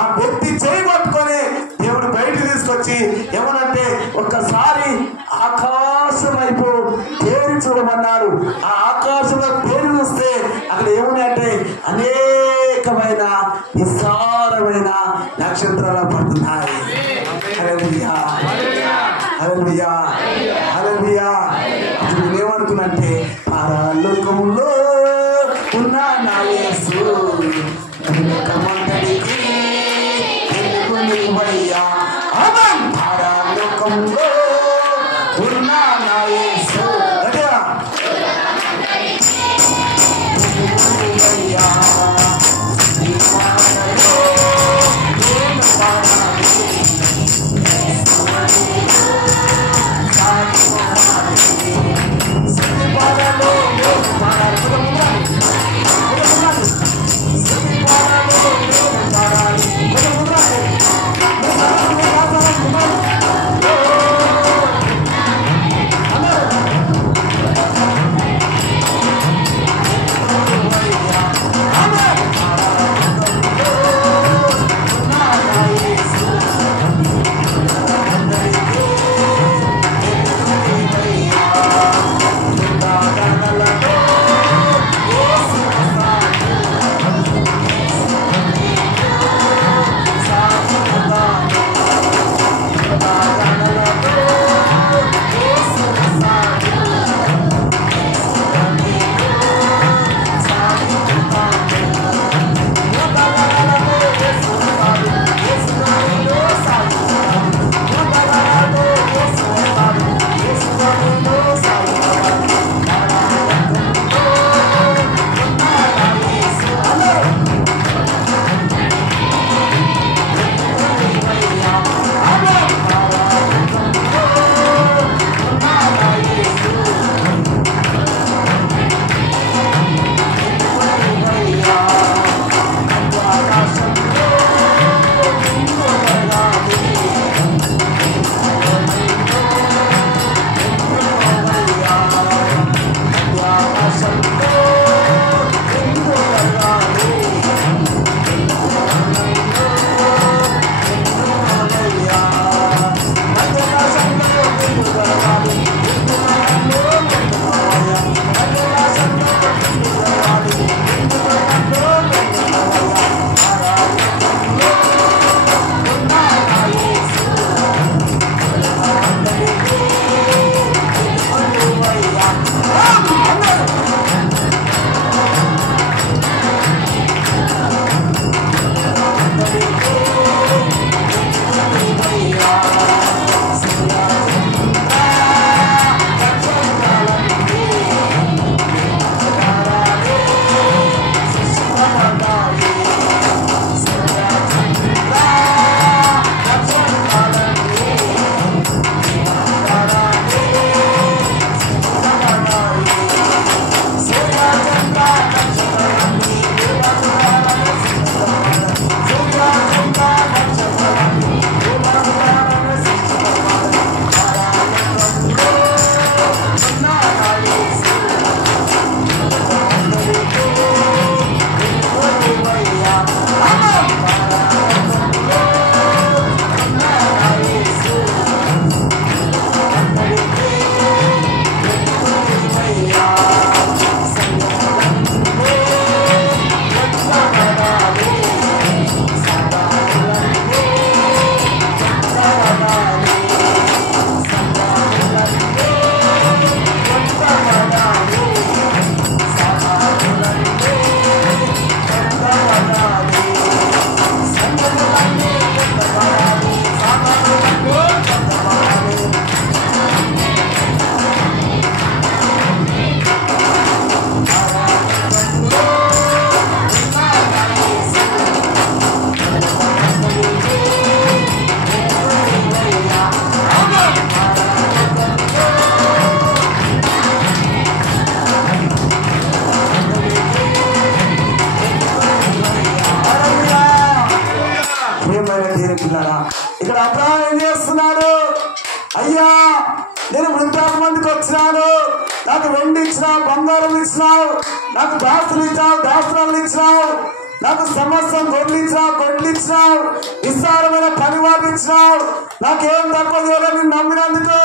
ఆ వ్యక్తి చేయబట్టుకొని దేవుడు బయటికి తీసుకొచ్చి ఏమనంటే ఒక్కసారి ఆకాశం వైపు తేరి చూడమన్నాడు. ఆ ఆకాశంలో తేరి చూస్తే అక్కడ ఏమున్నాయంటే అనేకమైన విస్తారమైన నక్షత్రాలు పడుతున్నాయి. హల్లెలూయా హల్లెలూయా హల్లెలూయా. నేనేమనుకున్నంటే పరలోకంలో ఉన్న నా యేసు లోకమంతటికి వెలుగు నీవయ్యా. ఆమేన్. పరలోకంలో ఉన్న నా యేసు నీవయ్యా. పరలోకంలో మందికి వచ్చినాను, నాకు వెండి ఇచ్చినావు, బంగారం ఇచ్చినావు, నాకు దాసులు ఇచ్చావు, దాసురాలు ఇచ్చినావు, నాకు సంవత్సరం గొడ్లు ఇచ్చినావు, విస్తారమైన పనివాళ్ళు ఇచ్చినావు, నాకేం తక్కువ నేను నమ్మినందుకు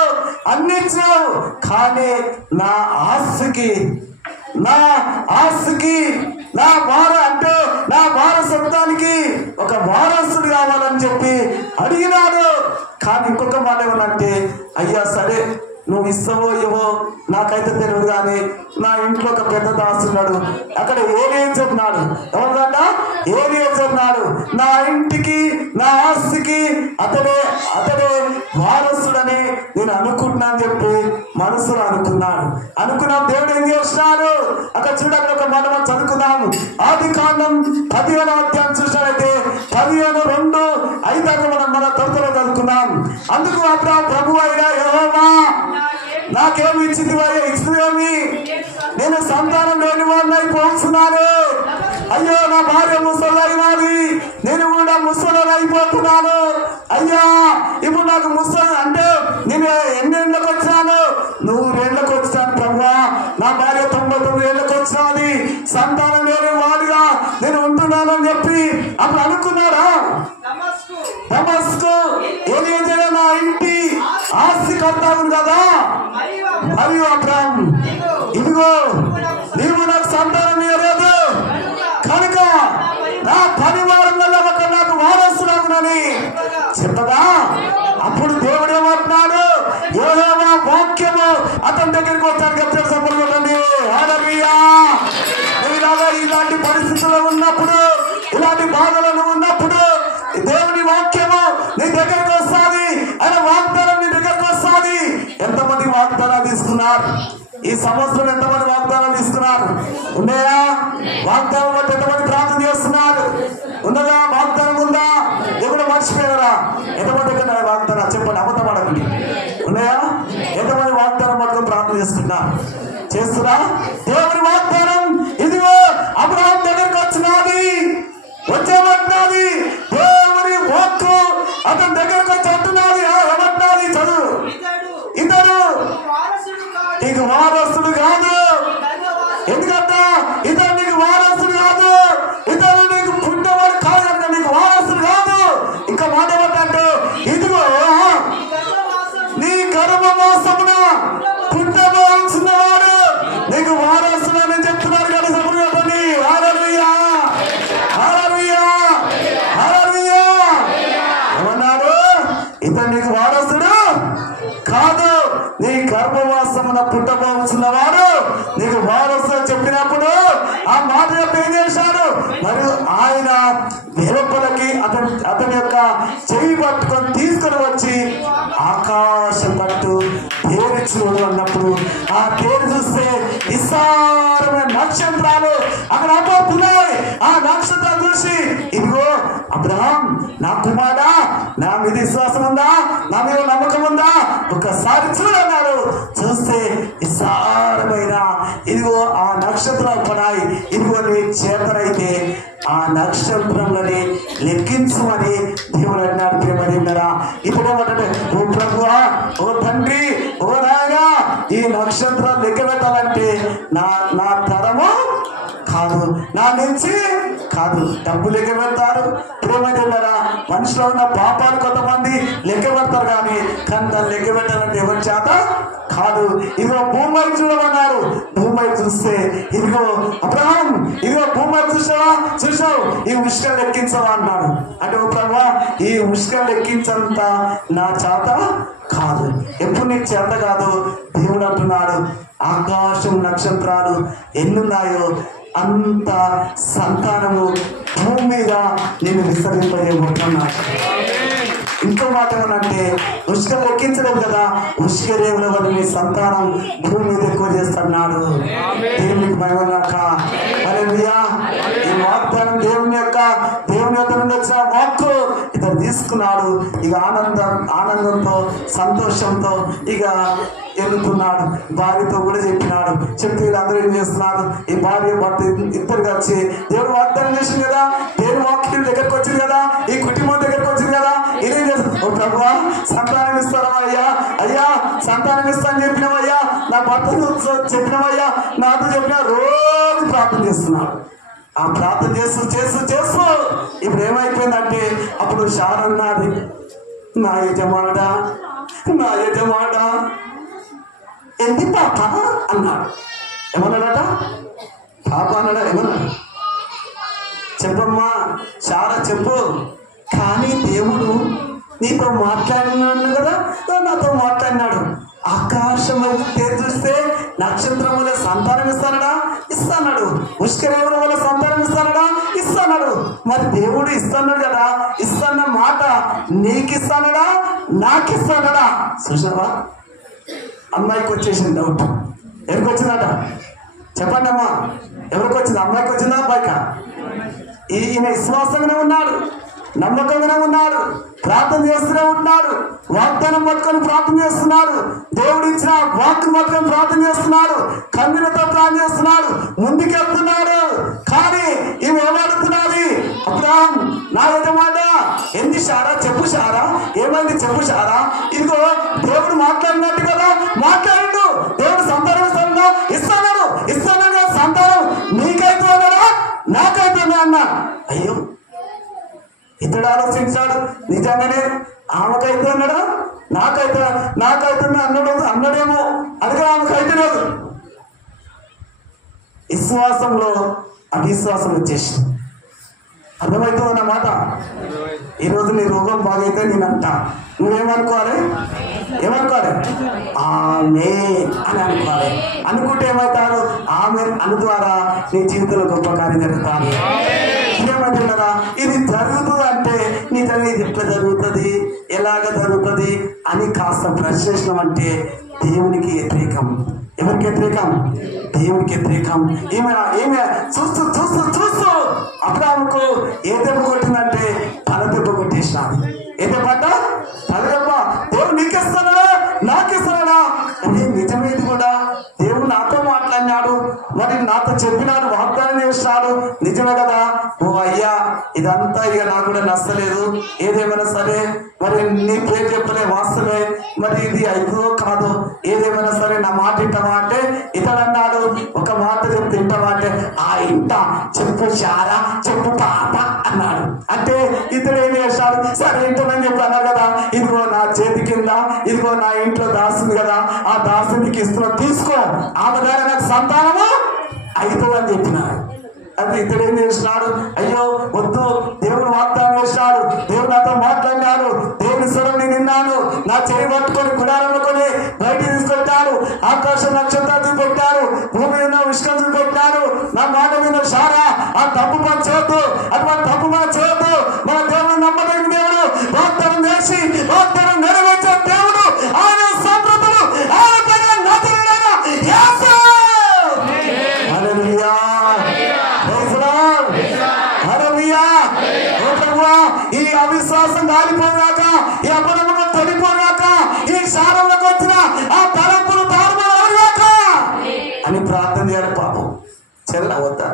అన్ని ఇచ్చినావు. కానీ నా ఆస్తికి నా వారసత్వానికి ఒక వారసుడు కావాలని చెప్పి అడిగినాడు. కానీ ఇంకొక మాట ఏమనంటే, అయ్యా సరే నువ్వు ఇస్తావో ఇవ్వో నాకైతే తెలియదు, కానీ నా ఇంట్లో ఒక పెద్ద దాస్తున్నాడు, అక్కడ ఏలియా చెప్పినాడు. ఎవరిదంట? ఏలియా చెప్పినాడు, నా ఇంటికి నా ఆస్తికి అతడే వారసుడని నేను అనుకుంటున్నా అని చెప్పి మనసులో అనుకున్నాను. దేవుడు ఏం చేస్తున్నాడు అక్కడ చూడండి. ఒక మాట మనం చదువుకుందాము. ఆదికాండం 15వ అధ్యాయం చూసినట్లయితే 15:2-5 మన త్వరలో చదువుకున్నాం. అందుకు అబ్రాహాము ప్రభు అయినా యెహోవా నాకేమి ఇచ్చినవేమి, నేను సంతానం లేని వాడిని అయిపోతున్నాను. అయ్యో నా భార్య ముసలైనది, నేను కూడా ముసలని అయిపోతున్నాను. అయ్యా ఇప్పుడు నాకు ముసలి అంటే నేను ఎన్నేళ్ళకి వచ్చాను? 100 ఏళ్ళకి వచ్చాను ప్రభువా. నా భార్య 99 ఏళ్ళకి వచ్చినది, సంతానం లేని వాడిగా నేను ఉంటున్నానని చెప్పి అప్పుడు అనుకున్నారా? దమస్కు ఏలియా నా ఇంటి ఆస్తి కర్తావు కదా. మరియు అబ్రాహాము ఇదిగో నీవు నాకు సంతానం ఇవ్వలేదు కనుక నా పరివారం వల్ల ఒక నాకు వారసుడవునని చెప్పగా అప్పుడు దేవుడు ఏమంటున్నాడు? యెహోవా వాక్యము అతని దగ్గరికి వచ్చాను. చెప్పండి హల్లెలూయా. ఇలాంటి పరిస్థితుల్లో ఉన్నప్పుడు, ఇలాంటి బాధలను ఉన్నప్పుడు దేవుని వాక్యము నీ దగ్గరకు వస్తుంది, ఆయన వాగ్దానం నీ దగ్గరకు వస్తుంది. ఎంతమంది వాగ్దానాలు తీసుకున్నారు ఈ సంవత్సరం? ఎంతమంది వాగ్దానాలు తీసుకున్నారు? ఉన్నాయా? వాగ్దానం బట్టి ఎంతమంది ప్రార్థన చేస్తున్నారు? ఉన్నదా? వాగ్దానం ఉందా? ఎప్పుడు మర్చిపోయారా? ఎంతమంది ఎక్కడ వాగ్దానం చెప్పండి, అబద్ధం అడగండి. ఉన్నాయా? ఎంతమంది వాగ్దానం పట్టుకొని ప్రార్థన చేస్తున్నా? దేవుని వాగ్దానం ఇదిగో అబ్రాహాము దగ్గరకు వచ్చినది, వచ్చేమంటున్నది. దేవుని వాక్కు అతని దగ్గరకు వచ్చి అంటున్నది. ఏమంటున్నది? చదువు. ఇతడు నీకు వారసుడు కాదు. ఎందుకంటే ఇతడు నీకు వారసుడు కాదు, ఇతడు నీకు పుట్టినవాడు కాదు కనుక నీకు వారసుడు కాదు. ఇంకా మాట ఏమంటే, ఇదిగో నీ గర్భవాసమున పుట్టబోతున్నవాడు నీకు వారసుడు అని చెప్తున్నారు కదా. చెప్పండి హల్లెలూయా, హల్లెలూయా, హల్లెలూయా. ఏమన్నాడు? ఇతడు నీకు వారసుడు కాదు, నీ గర్భవాసమున పుట్టబోతున్నవాడు నీకు వారసు చెప్పినప్పుడు ఆ మాట ఏం చేశాడు? మరియు ఆయన వెలుపలకి అతని యొక్క చెయ్యి పట్టుకొని తీసుకుని వచ్చి ఆకాశం పట్టు తేరి చూడు అన్నప్పుడు ఆ తేరి చూస్తే విస్తారమైన నక్షత్రాలు అక్కడ అపోతున్నాయి. ఆ నక్షత్రాలు చూసి ఇదిగో అబ్రహాం నా కుమారుడా, నా మీద విశ్వాసం ఉందా, నా మీద నమ్మకం ఉందా, ఒకసారి చూడన్నాడు. చూస్తే విస్తారమైన ఇదిగో ఆ నక్షత్రాలు పడాయి. ఇదిగో నీ చేతనైతే ఆ నక్షత్రంలోని లెక్కించమని దేవుడు అన్నాడు. ప్రేమరా ఇప్పుడు ఏమంటే, ఓ ప్రభువా, ఓ తండ్రి, ఓ నాయనా, ఈ నక్షత్రాలు లెక్క పెట్టాలంటే నా తరము కాదు, నా నుంచి కాదు. డబ్బు లెక్క పెడతారు, ప్రేమరా మనుషులో ఉన్న పాపాలు కొంతమంది లెక్క పెడతారు, కానీ దాన్ని లెక్క పెట్టాలంటే ఎవరి చేత కాదు. ఇదిగో భూమి చూడమన్నారు. భూమి చూస్తే ఇదిగో అబ్రహాం, ఇదిగో భూమి చూసావు, ఈ ఉష్కం లెక్కించవా అన్నాడు. అంటే ఓ ప్రభువా, ఈ ఉష్కం లెక్కించంత నా చేత కాదు. ఎప్పుడు నీకు చేత కాదు. దేవుడు అంటున్నాడు, ఆకాశం నక్షత్రాలు ఎన్నున్నాయో అంత సంతానము భూమి మీద నేను విస్తరింపజేయబోతున్నాను. ఇంకో మాట ఏమనంటే, ఉష్కం లెక్కించలేదు కదా, ఉష్కరేవుల వల్ల మీ సంతానం భూమి మీద ఎక్కువ చేస్తున్నాడు. దేవునికి భయమన్నాక హల్లెలూయా. ఈ వాగ్దానం దేవుని యొక్క నుండి వచ్చిన వాక్కు ఇతను తీసుకున్నాడు. ఇక ఆనందంతో సంతోషంతో ఇక ఎన్నుకున్నాడు. భార్యతో కూడా చెప్పినాడు. చెప్తే అందరూ ఏం చేస్తున్నారు? ఈ భార్య భర్త ఇద్దరు కలిసి దేవుడు వాగ్దానం చేసింది కదా, దేవుని వాక్యం దగ్గరకు వచ్చింది కదా, ఈ కుటుంబం దగ్గరకు వచ్చింది కదా, ఇదేం చేస్తారు? ఓ ప్రభువా సంతానం ఇస్తానమయ్యా, అయ్యా సంతానం ఇస్తానని చెప్పినామయ్యా, నా భర్తను చెప్పినామయ్యా, నాతో చెప్పినా రోజు ప్రార్థన చేస్తున్నాడు. ఆ ప్రార్థన చేస్తూ చేస్తూ చేస్తూ ఇప్పుడు ఏమైపోయిందంటే అప్పుడు శారన్నది, నా యజమానుడా నా యజమానుడా ఏంటి పాప అన్నాడు. ఏమన్నాడట? పాప అన్నాడా? ఏమన్నాడు? చెప్పమ్మా శార చెప్పు. కానీ దేవుడు నీతో మాట్లాడినాడు కదా, నాతో మాట్లాడినాడు. ఆకాశం వైపు చూస్తే నక్షత్రం వల్ల సంతానం ఇస్తానడా? ఇస్తాడు. ఉష్కరేవుల వల్ల సంతానం ఇస్తానడా? ఇస్తాడు. మరి దేవుడు ఇస్తున్నాడు కదా, ఇస్తున్న మాట నీకు ఇస్తానడా నాకు ఇస్తానడా? చూసావా? అమ్మాయికి వచ్చేసింది డౌట్. ఎవరికి వచ్చిందట? చెప్పండి అమ్మా, ఎవరికి వచ్చింది? అమ్మాయికి వచ్చిందా అబ్బాయికా? ఈయన విశ్వాసంగానే ఉన్నాడు, నమ్మకంగానే ఉన్నాడు, ప్రార్థన చేస్తూనే ఉన్నాడు, వాగ్దానం పట్టుకొని ప్రార్థన చేస్తున్నాడు, దేవుడు ఇచ్చిన వాక్కు పట్టుకొని ప్రార్థన చేస్తున్నాడు, కన్నులతో ప్రార్థన చేస్తున్నాడు, ముందుకెళ్తున్నాడు. కానీ ఈమె ఏమడుతున్నది? అబ్రాహం నా యజమానుడా ఏంది శారా? చెప్పు శారా, ఏమైంది చెప్పు శారా? ఇదిగో దేవుడు మాట్లాడినట్టు కదా మాట్లాడు, దేవుడు సంతానం ఇస్తాడు ఇస్తాడు సంతానం నీకైతే అన్నాడా నాకైతే అన్నా? అయ్యో ఇతడు ఆలోచించాడు, నిజంగానే ఆమెకైతే అన్నాడా నాకైతే అన్నాడేమో, అందుకే ఆమెకైతే లేదు. విశ్వాసంలో అవిశ్వాసం వచ్చేసి అర్థమవుతుంది అన్నమాట. ఈరోజు నీ రోగం బాగైతే నేనంట, నువ్వేమనుకోవాలి? ఏమనుకోవాలి? ఆమె అని అనుకోవాలి. అనుకుంటే ఏమవుతారు? ఆమె అను ద్వారా నీ జీవితంలో గొప్ప కార్యం జరుగుతాను. ఏమంటున్నారా? ఇది జరుగుతుంది అంటే నిజంగా ఇది ఎట్లా జరుగుతుంది, ఎలాగ జరుగుతుంది అని కాస్త ప్రశ్నించడం అంటే దేవునికి వ్యతిరేకం. ఎవరికి వ్యతిరేకం? దేవునికి వ్యతిరేకం. ఈమె చూస్తూ చూస్తూ చూస్తూ అబ్రాహాముకు ఏ దెబ్బ కొట్టిందంటే తల దెబ్బ కొట్టేసినాడు. ఏ దెబ్బ అంట? తల దెబ్బ. దేవుడు నీకిస్తాడా నాకిస్తాడా? అంటే నిజమేది కూడా దేవుడు నాతో మాట్లాడినాడు, మరి నాతో చెప్పినాడు, వాగ్దానం చేసినాడు, నిజమే కదా. ఓ అయ్యా ఇదంతా ఇక నాకు కూడా నచ్చలేదు, ఏదేమైనా సరే మరి నీ పేరు చెప్పలే వాస్తవే, మరి ఇది అయిదో కాదు, ఏదేమైనా సరే నా మాట వింటావా అంటే ఇతడు అన్నాడు, ఒక మాట చెప్తే వింటావా అంటే ఆ ఇంట చెప్పు శారా చెప్పు పాప అన్నాడు. అంటే ఇతడు ఏం చేశాడు? సరే వింటానని చెప్పి అన్నారు కదా, ఇదిగో నా చేతి కింద ఇదిగో నా ఇంట్లో దాస్తుంది కదా, ఆ దాసునికి ఇస్తున్నా తీసుకో, ఆమె ద్వారా నాకు సంతానము అవుతుందని చెప్పినాడు. అది ఇతడు ఏం చేసినాడు? అయ్యో వద్దు, దేవుడు వాగ్దానం చేసినాడు, దేవుడు నాతో మాట్లాడినాడు, దేవుని స్వరం నేను విన్నాను, నా చేయి పట్టుకొని గుడారంలో కొని బయటికి తీసుకొచ్చాడు, ఆకాశం నక్షత్రాలు చూపెట్టాడు, భూమి మీద విష్ణు చూపెట్టాడు, నా మాట మీద శారా ఆ తప్పు పని చేయొద్దు, అటువంటి తప్పు పని చేయొద్దు. మన దేవుడు నమ్మదగిన దేవుడు, వాగ్దానం చేసి వాగ్దానం నెరవేర్చే దేవుడు, ఆయన సంతతులు ఆయన పైన నజరుడైన యేసు. హల్లెలూయా, హల్లెలూయా. ఓ ప్రభువా, ఈ అవిశ్వాసం కాలిపోయాక, ఈ అపనమ్మకం తొలిపోయాక, ఈ శారంలోకి వచ్చిన ఆ తలంపులు తారుమారాక అని ప్రార్థన చేయాలి. పాపం చెల్లవద్దా?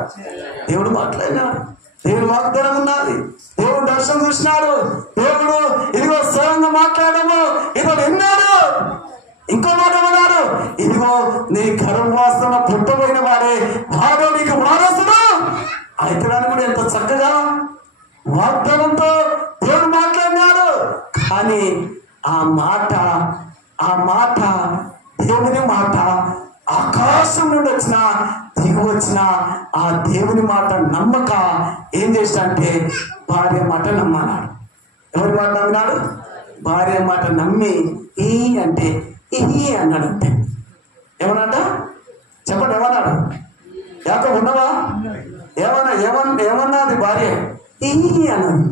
దేవుడు మాట్లాడినాడు, దేవుడు వాగ్దానం ఉన్నది, దేవుడు దర్శనం చూసినాడు, దేవుడు ఇదిగో స్వరంగా మాట్లాడము ఇతడు విన్నాడు. ఇంకో మాట అన్నాడు, ఇదిగో నీ గర్భవాసన పుట్టబోయిన వాడే వాడు నీకు వారసుడు అయితే. కూడా ఎంత చక్కగా వాగ్దానంతో దేవుడు మాట్లాడినాడు. కానీ ఆ మాట దేవుని మాట ఆకాశం నుండి వచ్చిన దిగు వచ్చిన ఆ దేవుని మాట నమ్మక ఏం చేసినంటే భార్య మాట నమ్మన్నాడు. ఎవరి మాట నమ్మినాడు? భార్య మాట నమ్మి ఈ అంటే ఈ అన్నాడు. అంతే. ఏమన్నాడ చెప్పండి, ఏమన్నాడు? యాకోబు ఉన్నవా? ఏమన్నది భార్య? ఈ అన్నది.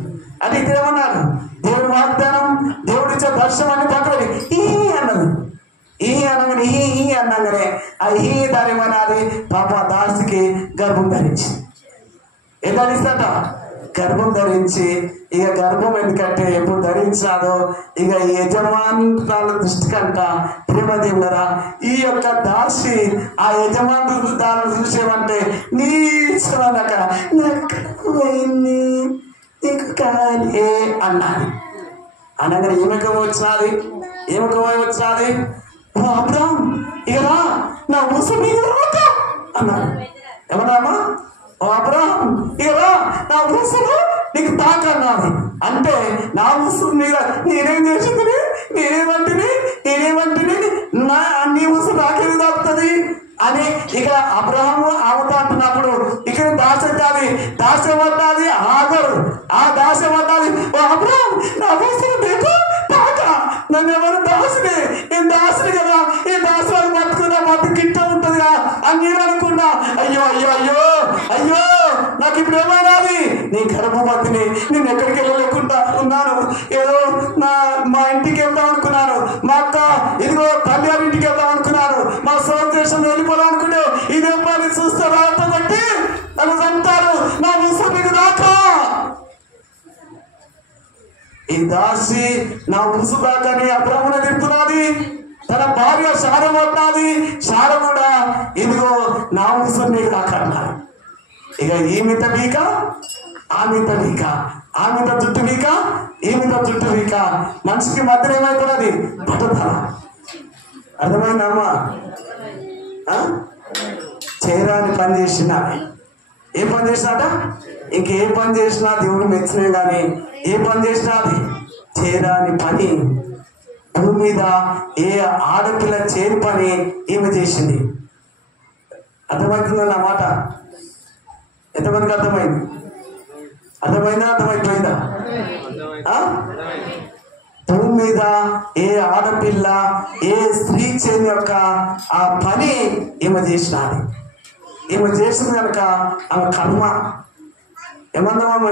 అంటే ఇక్కడ ఏమన్నాడు? దేవుడి వాగ్దానం, దేవుడిచ్చే దర్శనాన్ని పక్కన ఈ అన్నది. ఈ అనగానే ఈ అన్నగానే ఆ ఈ దారేమన్నది పాప దాసికి గర్భం ధరించి. ఏం ధరిస్తాట? గర్భం ధరించి, ఇక గర్భం ఎందుకంటే ఎప్పుడు ధరించాలో ఇక యజమానుల దృష్టి కంట ప్రేమదేవులరా ఈ యొక్క దాసి ఆ యజమాను దాన్ని చూసేమంటే నీచమనక నాకు పోయింది నీకు కాలే అన్నది. అనగానే ఏమకం వచ్చినది, ఏమకమై వచ్చినది, ఓ అబ్రహాం ఇకరా నా ఉసు మీద రాక అన్నాడు. ఏమన్నామా, ఓ అబ్రహాం ఇకరా నా ఉసులు నీకు తాకన్నాడు. అంటే నా ఉసురు మీద నేనేం చేసింది, నేనేమంటిని నీ ఉసురు నాకేది తాకుతుంది అని ఇక అబ్రహాము ఆమెతో అంటున్నప్పుడు ఇక్కడ దాస్యం పడ్డాది ఆగరు, ఆ దాస్యం పడ్డాది. ఓ అబ్రహాం నా ఉసురు నీకు తాక, నన్ను ఎవరు దాసుని, నేను దాసుని కదా, ఈ దాసుని బతుకున్నా బతుకిట్ట ఉంటుందిగా అని నేను అనుకున్నా. అయ్యో అయ్యో అయ్యో అయ్యో నాకు ఇప్పుడు ఏమైనాది, నీ గర్భవతిని, నేను ఎక్కడికి వెళ్ళలేకుండా ఉన్నాను. ఏదో మా ఇంటికి వెళ్దాం అనుకున్నాను, మా అక్క ఇదిగో తల్లి గారి ఇంటికి వెళ్దాం అనుకున్నాను, మా స్వదేశం వెళ్ళిపోదాం అనుకుంటే ఇది ఎప్పుడు చూస్తే రాత బట్టి నన్ను చంపుతారు, నా ఉసురు దాకా. ఈ దాసి నా ఉసు దాకాని అబ్రహ్మను తిడుతున్నది, తన భార్య శారం పట్టినది, శారం కూడా ఇదిగో నా ఉసురు నీకు దాకా అన్నారు. ఇక ఈమెత వీక, ఆమెత వీక, ఆమెత జుట్టు వీక, ఈమెత జుట్టు వీక, మనిషికి మధ్య ఏమైతున్నది పట్టుదల. అర్థమైందమ్మా? చేయరాని పని చేసినా, ఏ పని చేసినాట, ఇంకే పని చేసినా దేవుడు మెచ్చినే కానీ ఏ పని చేసినా అది చేయరాని పని. భూమి మీద ఏ ఆడపిల్ల చేయని పని ఈమె చేసింది. అర్థమవుతుందన్న మాట? ఎంతమందికి అర్థమైంది? అర్థమైందా, అర్థమైపోయిందా? భూమి మీద ఏ ఆడపిల్ల ఏ స్త్రీ చేయని యొక్క ఆ పని ఈమె చేసినది. ఈమె చేసింది కనుక ఆమె కర్మ. ఏమన్నామా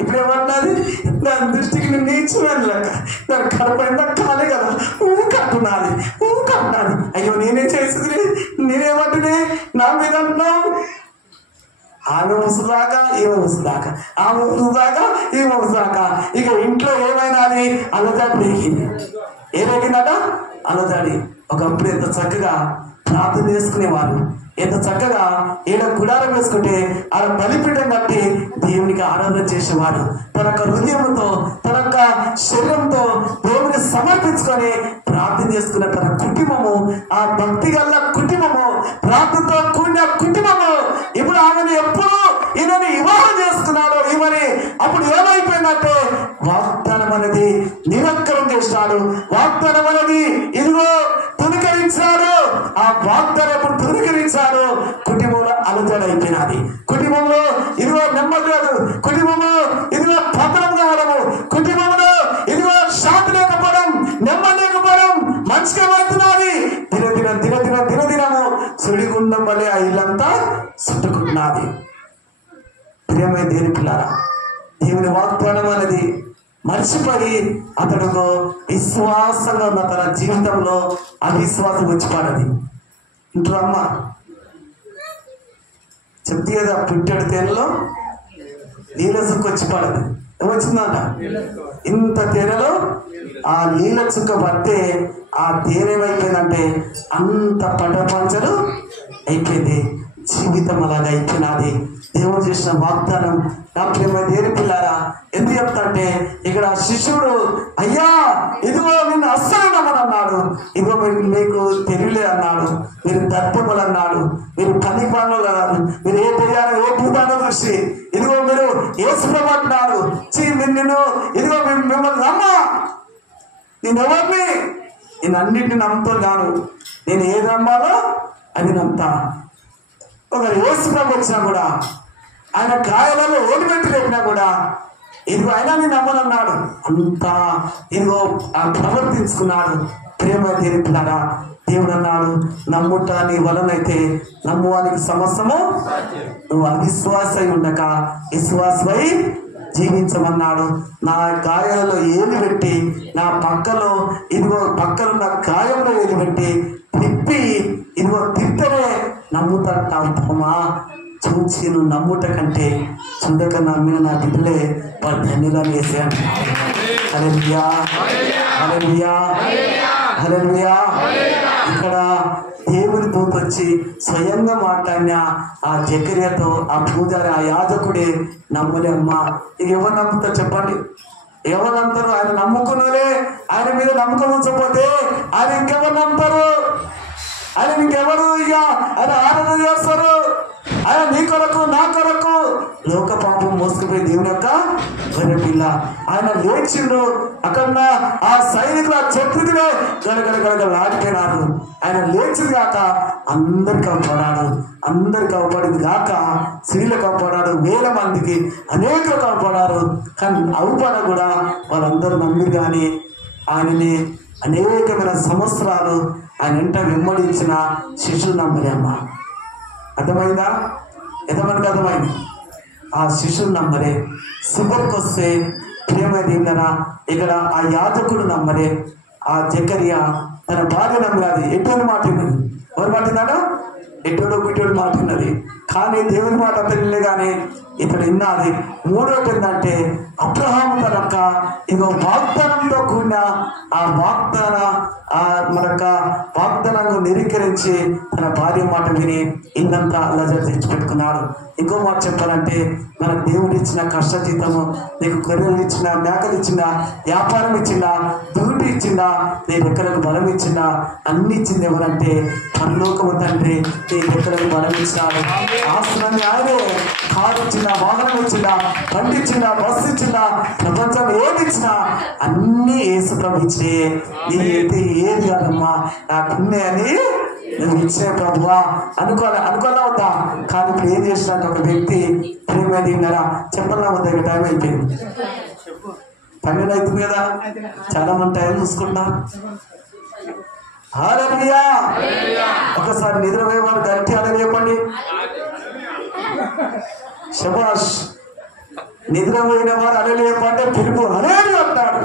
ఇప్పుడు ఏమన్నది, దాని దృష్టికి నేను నీచమని లెక్క, దాని కడపైందా కాలే కదా, కట్టున్నది కట్టినది. అయ్యో నేనే చేసింది, నేనేమంటునే నా మీద అంటున్నావు. ఆమె ముసుదాకా ఈమె ముసుదాకా, ఆమె ముసుదాకా ఈమె ముసుదాకా. ఇక ఇంట్లో ఏమైనాది, అల్లజాడి రేగింది. ఏ రేగిందట? అల్లజాడి. ఒకప్పుడు ఎంత చక్కగా ప్రార్థన చేసుకునేవారు, ఎంత చక్కగా ఏడ గుడారం వేసుకుంటే ఆడ బలిపీఠం కట్టి దేవునికి ఆరాధన చేసేవాడు. తన యొక్క హృదయంతో, తన యొక్క శరీరంతో దేవునికి సమర్పించుకొని ప్రార్థన చేసుకున్న తన కుటుంబము, ఆ భక్తి గల కుటుంబము, ప్రార్థనతో కూడిన కుటుంబము. ఇప్పుడు ఆమెను ఎప్పుడు ఈయనని వివాహం చేసుకున్నాడు ఈమెని, అప్పుడు ఏమైపోయిందంటే వాగ్దానం అనేది నిరంకరం చేసినాడు. వాగ్దానం అనేది ఇదిగో తునకరించాడు. ఆ వాగ్దానం ఎప్పుడు తునకరించాడు, కుటుంబంలో అలజడైపోయినది. కుటుంబంలో ఇదిగో నెమ్మది లేదు, కుటుంబంలో ఇదిగో పతనం కావడము, కుటుంబంలో ఇదిగో శాంతి లేకపోవడం, నెమ్మది లేకపోవడం, మంచిగా పడుతున్నది. దినదినము సుడిగుండం వలె ఆ ఇల్లంతా చుట్టుకుంటున్నది. ప్రియమైన దేవుని పిల్లారా, దేవుని వాగ్దానం అనేది మర్చిపోయి అతడు విశ్వాసంగా ఉన్న తన జీవితంలో అవిశ్వాసం వచ్చి పడది. ఇంట్లో అమ్మ చెప్తే కదా, పుట్టెడు తేనెలో నీళ్ళ చుక్క వచ్చి పడదు. ఏమొచ్చిందంట? ఇంత తేనెలో ఆ నీళ్ళ చుక్క పడితే ఆ తేనె ఏమైపోయిందంటే అంత పటపంచలు అయిపోయింది. జీవితం అలాగ అయిపోయినది. దేవుడు చేసిన వాగ్దానం. నా ప్రేమ దేని పిల్లారా, ఎందుకు చెప్తా అంటే ఇక్కడ శిష్యుడు అయ్యా ఇదిగో నిన్ను అస్సలు నమ్మనన్నాడు, ఇదిగో మీకు తెలియలే అన్నాడు, మీరు దర్పములు అన్నాడు, మీరు పని పనులు అన్నారు, మీరు ఏ తెలియాలో ఏ భూతానో చూసి ఇదిగో మీరు ఏసుపబడ్డారు. నిన్ను ఇదిగో మిమ్మల్ని నమ్మా, నేను ఎవరిని, నేను అన్నింటిని నమ్ముతాను కాను, నేను ఏది నమ్మాలో అది నమ్ముతా. ఒకరు ఏసుప్రభు వచ్చినా కూడా, ఆయన గాయాలలో ఓడిపెట్టి లేపినా కూడా ఇదిగో అయినా నేను నమ్మనన్నాడు. అంతా ఇదిగో ప్రవర్తించుకున్నాడు. ప్రేమ తీరిపినారా, దేవుడు అన్నాడు నమ్ముట నీ వలనైతే నమ్మువానికి సమస్తము, నువ్వు అవిశ్వాసై ఉండక విశ్వాసమై జీవించమన్నాడు. నా గాయాలలో ఏది పెట్టి, నా పక్కలో ఇదిగో పక్కనున్న గాయంలో ఏది పెట్టి తిప్పి ఇదిగో తిట్టనే నమ్ముతామా, చూచి నువ్వు నమ్ముట కంటే చూడక నమ్మిన నా బిడ్డలే వారు ధన్యులను వేసాను. హల్లెలూయా, హల్లెలూయా, హల్లెలూయా. ఇక్కడ దేవుని దూత వచ్చి స్వయంగా మాట్లాడిన ఆ జకర్యాతో ఆ పూజారి, ఆ యాజకుడే నమ్మలే. అమ్మ ఇక ఎవరు నమ్ముతారు చెప్పండి? ఎవరంటారు? ఆయన నమ్ముకున్నలే ఆయన మీద నమ్మకం ఉంచకపోతే ఆయన ఇంకెవరు నమ్ముతారు? ఆయన ఇంకెవరు ఇక ఆయన ఆరాధన చేస్తారు? ఆయన నీ కొరకు నా కొరకు లోక పాపం మోసుకుపోయి దేవుని యొక్క గొర్రె పిల్ల. ఆయన లేచిండు. అక్కడ ఆ సైనికులు ఆ శత్రుకులే గడగడగడగలాడిపోయినారు. ఆయన లేచింది కాక అందరికి కాపాడాడు. అందరికి కాపాడింది కాక స్త్రీలు కాపాడాడు. వేల మందికి అనేకలు కాపాడారు. కానీ అవుపడ కూడా వాళ్ళందరూ నమ్మిరు. కానీ ఆయనని అనేకమైన సంవత్సరాలు ఆయన వెంట వెంబడించిన శిష్యులు నమ్మలే అమ్మ. అర్థమైందా? ఎంతమందికి అర్థమైంది? ఆ శిష్యులు నమ్మలే. శుభ్రకు వస్తే ప్రేమదేవులరా ఇక్కడ ఆ యాజకుడు నమ్మలే. ఆ జకరియా తన భార్య నమ్మలేదు. ఎటువంటి మాట విన్నది? ఎవరు మాట విన్నాడా? ఎటువంటి బిడ్డోడు మాట విన్నది. కానీ దేవుని మాట అంతా కానీ ఇతడు విన్నది. మూడోటి ఏంటంటే అబ్రహాము తనక ఇదో వాగ్దానంతో కూడిన ఆ వాగ్దానంగా నిరీకరించి తన భార్య మాట విని ఇందంతా అల్లజ తెచ్చిపెట్టుకున్నాడు. ఇంకో మాట చెప్పాలంటే మనకు దేవుడు ఇచ్చిన కష్టజీతము, నీకు గొర్రెలు ఇచ్చిన, మేకలు ఇచ్చిన, వ్యాపారం ఇచ్చిందా, డ్యూటీ ఇచ్చిందా, నీ రెక్కలకు బలం ఇచ్చిందా, అన్ని ఇచ్చింది ఎవరంటే పరలోకము తండ్రి నీ రెక్కలకు బలం ఇచ్చినాడు. ఆశ్రయాన్ని ఆయనే కారు ఇచ్చిందా, వాహనం ఇచ్చిందా, బండి ఇచ్చిందా, బస్సు ఇచ్చిందా, ప్రపంచం ఏది ఇచ్చినా అన్ని యేసు ప్రభు ఇచ్చే. నీ అయితే ఏది కాదమ్మా నాకున్నాయని నువ్వు ఇచ్చే ప్రభువా అనుకోవాలా వద్దా? కానీ ఇప్పుడు ఏం చేసినట్టు ఒక వ్యక్తి ప్రేమ తిన్నారా చెప్పాలా వద్దా? ఇక టైం అయిపోయింది. 12 అవుతుంది కదా, చాలా మంది టైం చూసుకుంటున్నా. హల్లెలూయా. ఒకసారి నిద్రపోయేవారు గట్టి అని చెప్పండి. శభాష్. నిద్రపోయిన వారు అలలు చెప్పంటే పిలుపు అలేలు అంటాడు.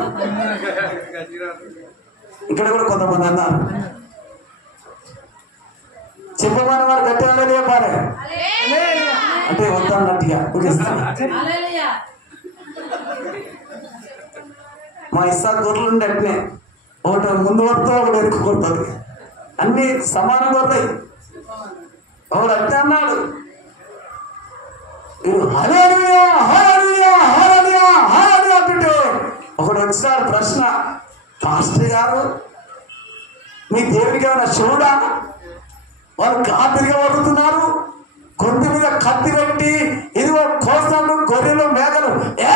ఇక్కడ కూడా కొంతమంది అన్నారు చెప్పమని వారు గట్టి అలలు చెప్పాలి అంటే వద్దన్నట్టుగా ముగిస్తాను. మా ఇస్సా గొర్రెలు ఉండే అట్నే ఒకటి ముందు కొడుతూ ఒకటి వెనుక కొడుతుంది. అన్ని సమానం కొడతాయి. ఒకడు అట్నే అన్నాడు, హల్లెలూయా హల్లెలూయా హల్లెలూయా హల్లెలూయా అంటుంటే ఒకడు వచ్చినాడు. ప్రశ్న, పాస్టర్ గారు మీ దేవుడికి ఏమైనా చూడా? వాళ్ళు కాతిరిగా వదులుతున్నారు, గొంతు మీద కత్తి పెట్టి ఇదిగో కోస్తాలు గొర్రెలు మేకలు ఏ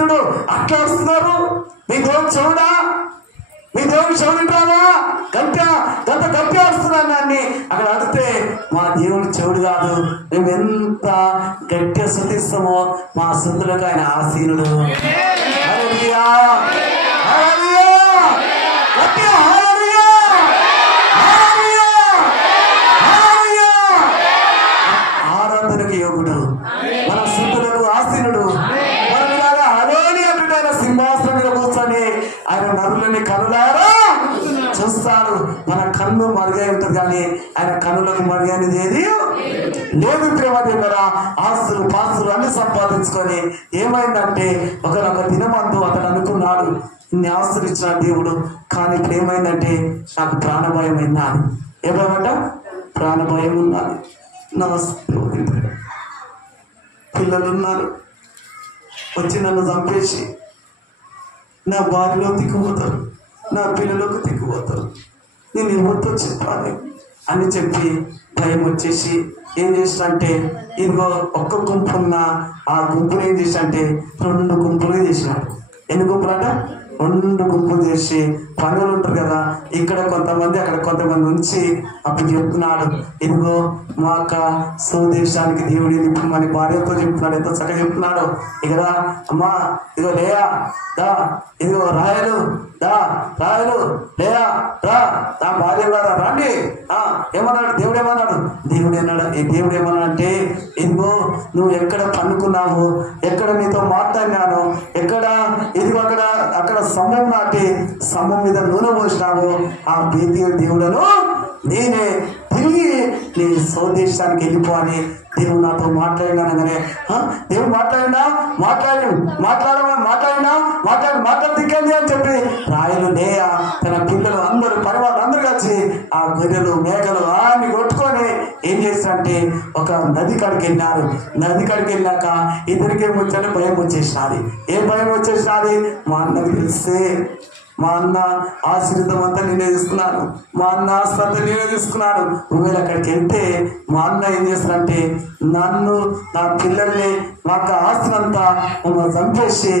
చూడు అట్లా వస్తున్నారు. మీ దేవుడు చూడా? మీ దేవుడు చెవుడుంటావా? గంట గట్టి వస్తున్నాను దాన్ని అక్కడ అడిగితే మా దేవుడు చెవుడు కాదు, మేము ఎంత గట్టిగా శుద్ధిస్తామో మా శుద్ధులకు ఆయన ఆసీనుడు. హల్లెలూయా హల్లెలూయా గట్టిగా హల్లెలూయా హల్లెలూయా హల్లెలూయా. ఆరాధనకు యోగుడు, మన శుద్ధులకు ఆసీనుడు. మనం ఇలాగా హల్లెలూయా అంటే ఆయన సింహాసనం మీద కూర్చొని ఆయన నరులని కనులారా చూస్తాడు. మన కన్ను మరుగై ఉంటుంది కానీ ఆయన కన్నులకు మరుగైనది ఏది లేదు. ప్రేమ దగ్గర ఆస్తులు పాస్తులు అన్ని సంపాదించుకొని ఏమైందంటే ఒకనొక దినమందు అతడు అనుకున్నాడు ఇన్ని ఆస్తులు ఇచ్చిన దేవుడు, కానీ ఇప్పుడు ఏమైందంటే నాకు ప్రాణభయం అయినాడు. ఏమేమంట? ప్రాణభయం ఉన్నది. నా పిల్లలు ఉన్నారు, వచ్చి నన్ను చంపేసి నా భార్యలో దిక్కుపోతారు, నా పిల్లలకు దిక్కుపోతారు, నేను ఎవరితో చెప్పాలి అని చెప్పి భయం వచ్చేసి ఏం చేసినంటే ఇదిగో ఒక్క గుంపు ఉన్న ఆ గుంపులు ఏం చేసినంటే 2 గుంపులుగా చేసినాడు. ఎన్ని గుంపులు అంట? 2 గుంపులు చేసి పనులు ఉంటారు కదా, ఇక్కడ కొంతమంది అక్కడ కొంతమంది ఉంచి అప్పుడు చెప్తున్నాడు, ఇదిగో మా యొక్క స్వదేశానికి దేవుడి ఇప్పుడు మన భార్యతో చెప్తున్నాడు. ఎంతో చక్కగా చెప్తున్నాడు. ఇక అమ్మా ఇదిగో లేయా దా, ఇదిగో రాయలు దా, రాయలు లేయా రా, నా భార్య గారా రండి. ఏమన్నాడు దేవుడు? ఏమన్నాడు? దేవుడు ఏమన్నాడంటే ఇదిగో నువ్వు ఎక్కడ పనుకున్నావు, ఎక్కడ నీతో మాట్లాడినాను, ఎక్కడ ఇదిగో అక్కడ స్తంభం నాటి స్తంభం మీద నూనె పోసినావు, ఆ దేవుడను నేనే, తిరిగి నీ స్వదేశానికి వెళ్ళిపో అని దేవుడు నాతో మాట్లాడినానగానే దేవుడు మాట్లాడినా మాట్లాడి దిక్కండి అని చెప్పి రాయలు లేయా తన పిల్లలు అందరూ పరివారు అందరూ వచ్చి ఆ గొర్రెలు మేకలు అన్ని కొట్టుకొని ఏం చేస్తారంటే ఒక నది కాడికి వెళ్ళినారు. నది కాడికి వెళ్ళాక ఇద్దరికి ముచ్చట భయం వచ్చేసినది. ఏం భయం వచ్చేసినది? మా అన్నకి తెలిస్తే మా అన్న ఆశీర్వాదం అంతా నేనే తీసుకున్నాను, మా అన్న ఆస్తి అంతా నేనే తీసుకున్నాను. ఒకవేళ అక్కడికి వెళ్తే మా అన్న ఏం చేస్తారంటే నన్ను నా పిల్లల్ని మాకు ఆస్తినంతా మమ్మల్ని చంపేసి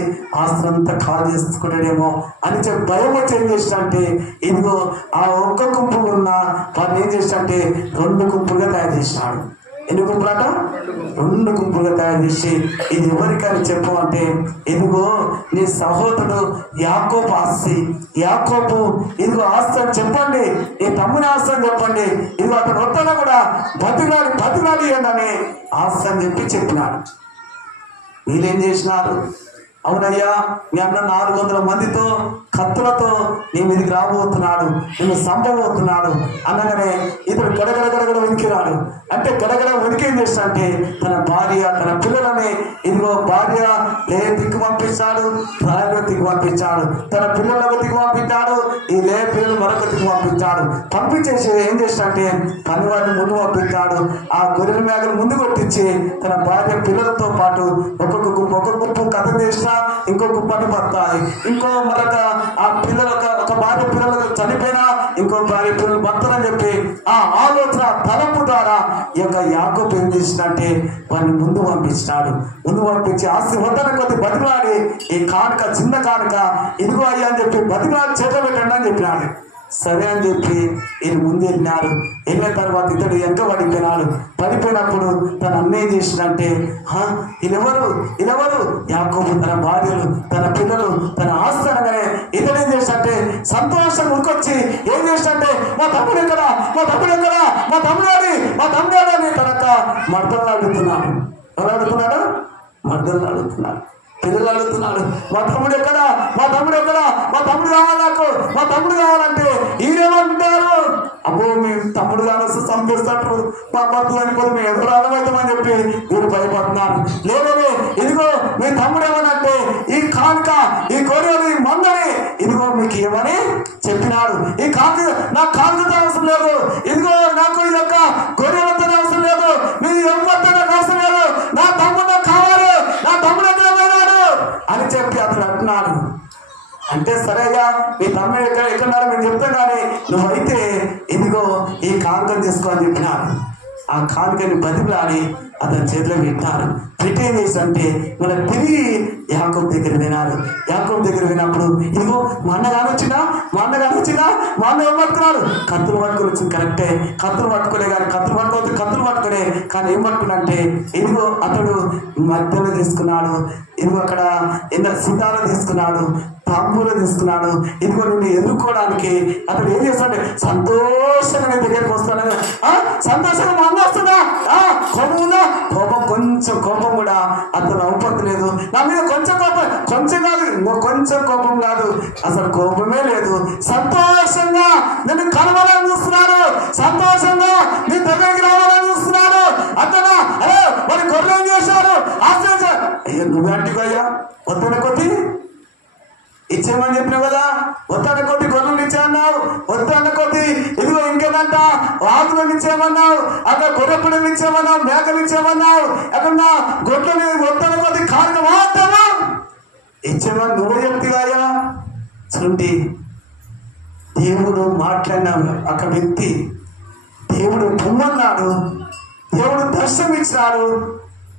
ఆస్తినంతా కాల్ చేసుకుంటాడేమో అని చెప్పి భయం వచ్చి ఏం చేసినంటే ఇదిగో ఆ ఒక్క గుంపులు ఉన్న వాడిని ఏం చేసినంటే 2 గుంపులుగా తయారు చేసినాడు. ఎన్ని గుంపులట? 2 గుంపులుగా తయారు చేసి ఇది ఎవరికని చెప్పమంటే ఇదిగో నీ సహోదరుడు యాకోబు ఆస్తి, యాకోబు ఇదిగో ఆస్తి అని చెప్పండి, నీ తమ్ముని ఆస్తి అని చెప్పండి, ఇదిగో అతను వద్దన కూడా బతిలాడి అని ఆస్తి అని చెప్పినాడు. వీళ్ళేం చేసినారు? అవునయ్యా మీ అన్న 400 మందితో కత్తులతో నీ మీదకి రాబోతున్నాడు, నిన్ను చంపబోతున్నాడు అనగానే ఇతడు గడగడ వణికిరాడు. అంటే గడగడ వణికి ఏం చేస్తాడంటే తన భార్య తన పిల్లలని ఇదిగో భార్య దిక్కు పంపించాడు, రాయల దిక్కు పంపించాడు, తన పిల్లలకు దిక్కు పంపించాడు, ఈ పిల్లలు మరొక దిక్కు పంపించాడు. పంపించేసి ఏం చేస్తాడంటే పనివాడిని ముందు పంపించాడు. ఆ గొర్రెల మేకలు ముందు కొట్టించి తన భార్య పిల్లలతో పాటు ఒక్కొక్క గుంపు కథ చేసినా ఇంకో గుంపని బతాయి, ఇంకో మరొక ఆ పిల్లలు ఒక భార్య పిల్లలు చనిపోయినా ఇంకో భార్య పిల్లలు బతారని చెప్పి ఆ ఆలోచన తలపు ద్వారా ఈ యొక్క యాకోబు ఏం చేసినట్టే వాడిని ముందు పంపించినాడు. ముందు పంపించి ఆస్తి వద్దన కొద్ది బతిమాడి ఈ కానుక చిన్న కానుక ఇదిగో అయ్యా అని చెప్పి బతిమాడి చేత పెట్టండి అని చెప్పినాడు. సరే అని చెప్పి ఈయన ముందు వెళ్ళినారు. వెళ్ళిన తర్వాత ఇతడు వెనక పడిపోయినప్పుడు తన అన్న ఏం చేసినంటే ఇదెవరు? యాకోబు తన భార్యలు తన పిల్లలు తన ఆస్తి అనగానే ఇతడు ఏం చేసినట్టే సంతోషం ఉరికొచ్చి ఏం చేసినట్టే మా తమ్ముడు ఎక్కడా మా తమ్ముడు అని తనక మర్దలు అడుగుతున్నాడు. ఎవరు అడుగుతున్నాడు? మర్దలు అడుగుతున్నాడు. పిల్లలు అడుగుతున్నాడు మా తమ్ముడు ఎక్కడా మా తమ్ముడు కావాలి, నాకు మా తమ్ముడు కావాలంటే ఈరేమంటారు? అబ్బో మేము తమ్ముడు కావాల్సి చంపేస్తాడు, మా భర్తలు అనిపోతే మేము ఎదురు అర్థమవుతామని చెప్పి వీరు భయపడుతున్నారు. లేదే ఇదిగో మీ తమ్ముడు ఏమనంటే ఈ కానుక ఈ గొర్రెలు ఈ మందని ఇదిగో మీకు ఏమని చెప్పినాడు. ఈ కానుక నాకు కానుకతో అవసరం లేదు, ఇదిగో నాకు ఈ యొక్క గొర్రెలతో అవసరం లేదు, మీ ఎవరితో నాకు అవసరం లేదు, నా తమ్ముడు నాకు కావాలి, నా తమ్ముడు అని చెప్పి అతడు అంటున్నాడు. అంటే సరేగా మీ తమ్ముడు ఎక్కడున్నారో మేము చెప్తాం కానీ నువ్వైతే ఇదిగో ఈ కానుకను తీసుకో అని చెప్పినాడు. ఆ కానుకని బతిలాడి అతని చేతిలో పెట్టారు. పెట్టి ఏం చేసి మళ్ళీ తిరిగి యాకోబు దగ్గర వినారు. యాకోబు దగ్గర వినప్పుడు ఇదిగో మా అన్నగారు వచ్చినా మా అన్న ఏం పట్టుకున్నాడు? కత్తులు పట్టుకుని వచ్చింది. కరెక్టే, కత్తులు పట్టుకునే కానీ కత్తులు పట్టుకునే కానీ ఏం పట్టుకున్నంటే ఇదిగో అతడు మధ్యలో తీసుకున్నాడు, ఇదిగో అక్కడ సితారా తీసుకున్నాడు, తాంబూలో తీసుకున్నాడు. ఇదిగో నిన్ను ఎదుర్కోవడానికి అతడు ఏం చేస్తాడు? సంతోషంగా నీ దగ్గరికి వస్తాడు. సంతోషంగా మా అన్న వస్తుందా? కోపం కూడా అతను అవపడలేదు. నా మీద కొంచెం కోపం కాదు, అసలు కోపమే లేదు. సంతోషంగా నేను కలవాలని చూస్తున్నాడు, సంతోషంగా నీ దగ్గరికి రావాలని చూస్తున్నాడు. అతను మరి గొర్రెలు ఏం చేశారు? అయ్యా నువ్వేంటికి అయ్యా వద్దన కొద్ది ఇచ్చేయమని చెప్పినావు కదా, వద్దన కొద్ది గొర్రెలు ఇచ్చామన్నావు, వద్దన్న కొద్ది ఇదిగో ఇంకేదంట ఆకులను ఇచ్చేయమన్నావు, అక్కడ గొర్రెపిల్లలు ఇచ్చేయమన్నావు, మేకలు ఇచ్చేయమన్నావు, ఎక్కడన్నా గొడ్లని వద్దన కొద్ది కారణం మాత్రమా ఇచ్చేయమని నువ్వు చెప్తాయా? చూడండి, దేవుడు మాట్లాడిన ఒక వ్యక్తి, దేవుడు పొమ్మన్నాడు, దేవుడు దర్శనం ఇచ్చినాడు,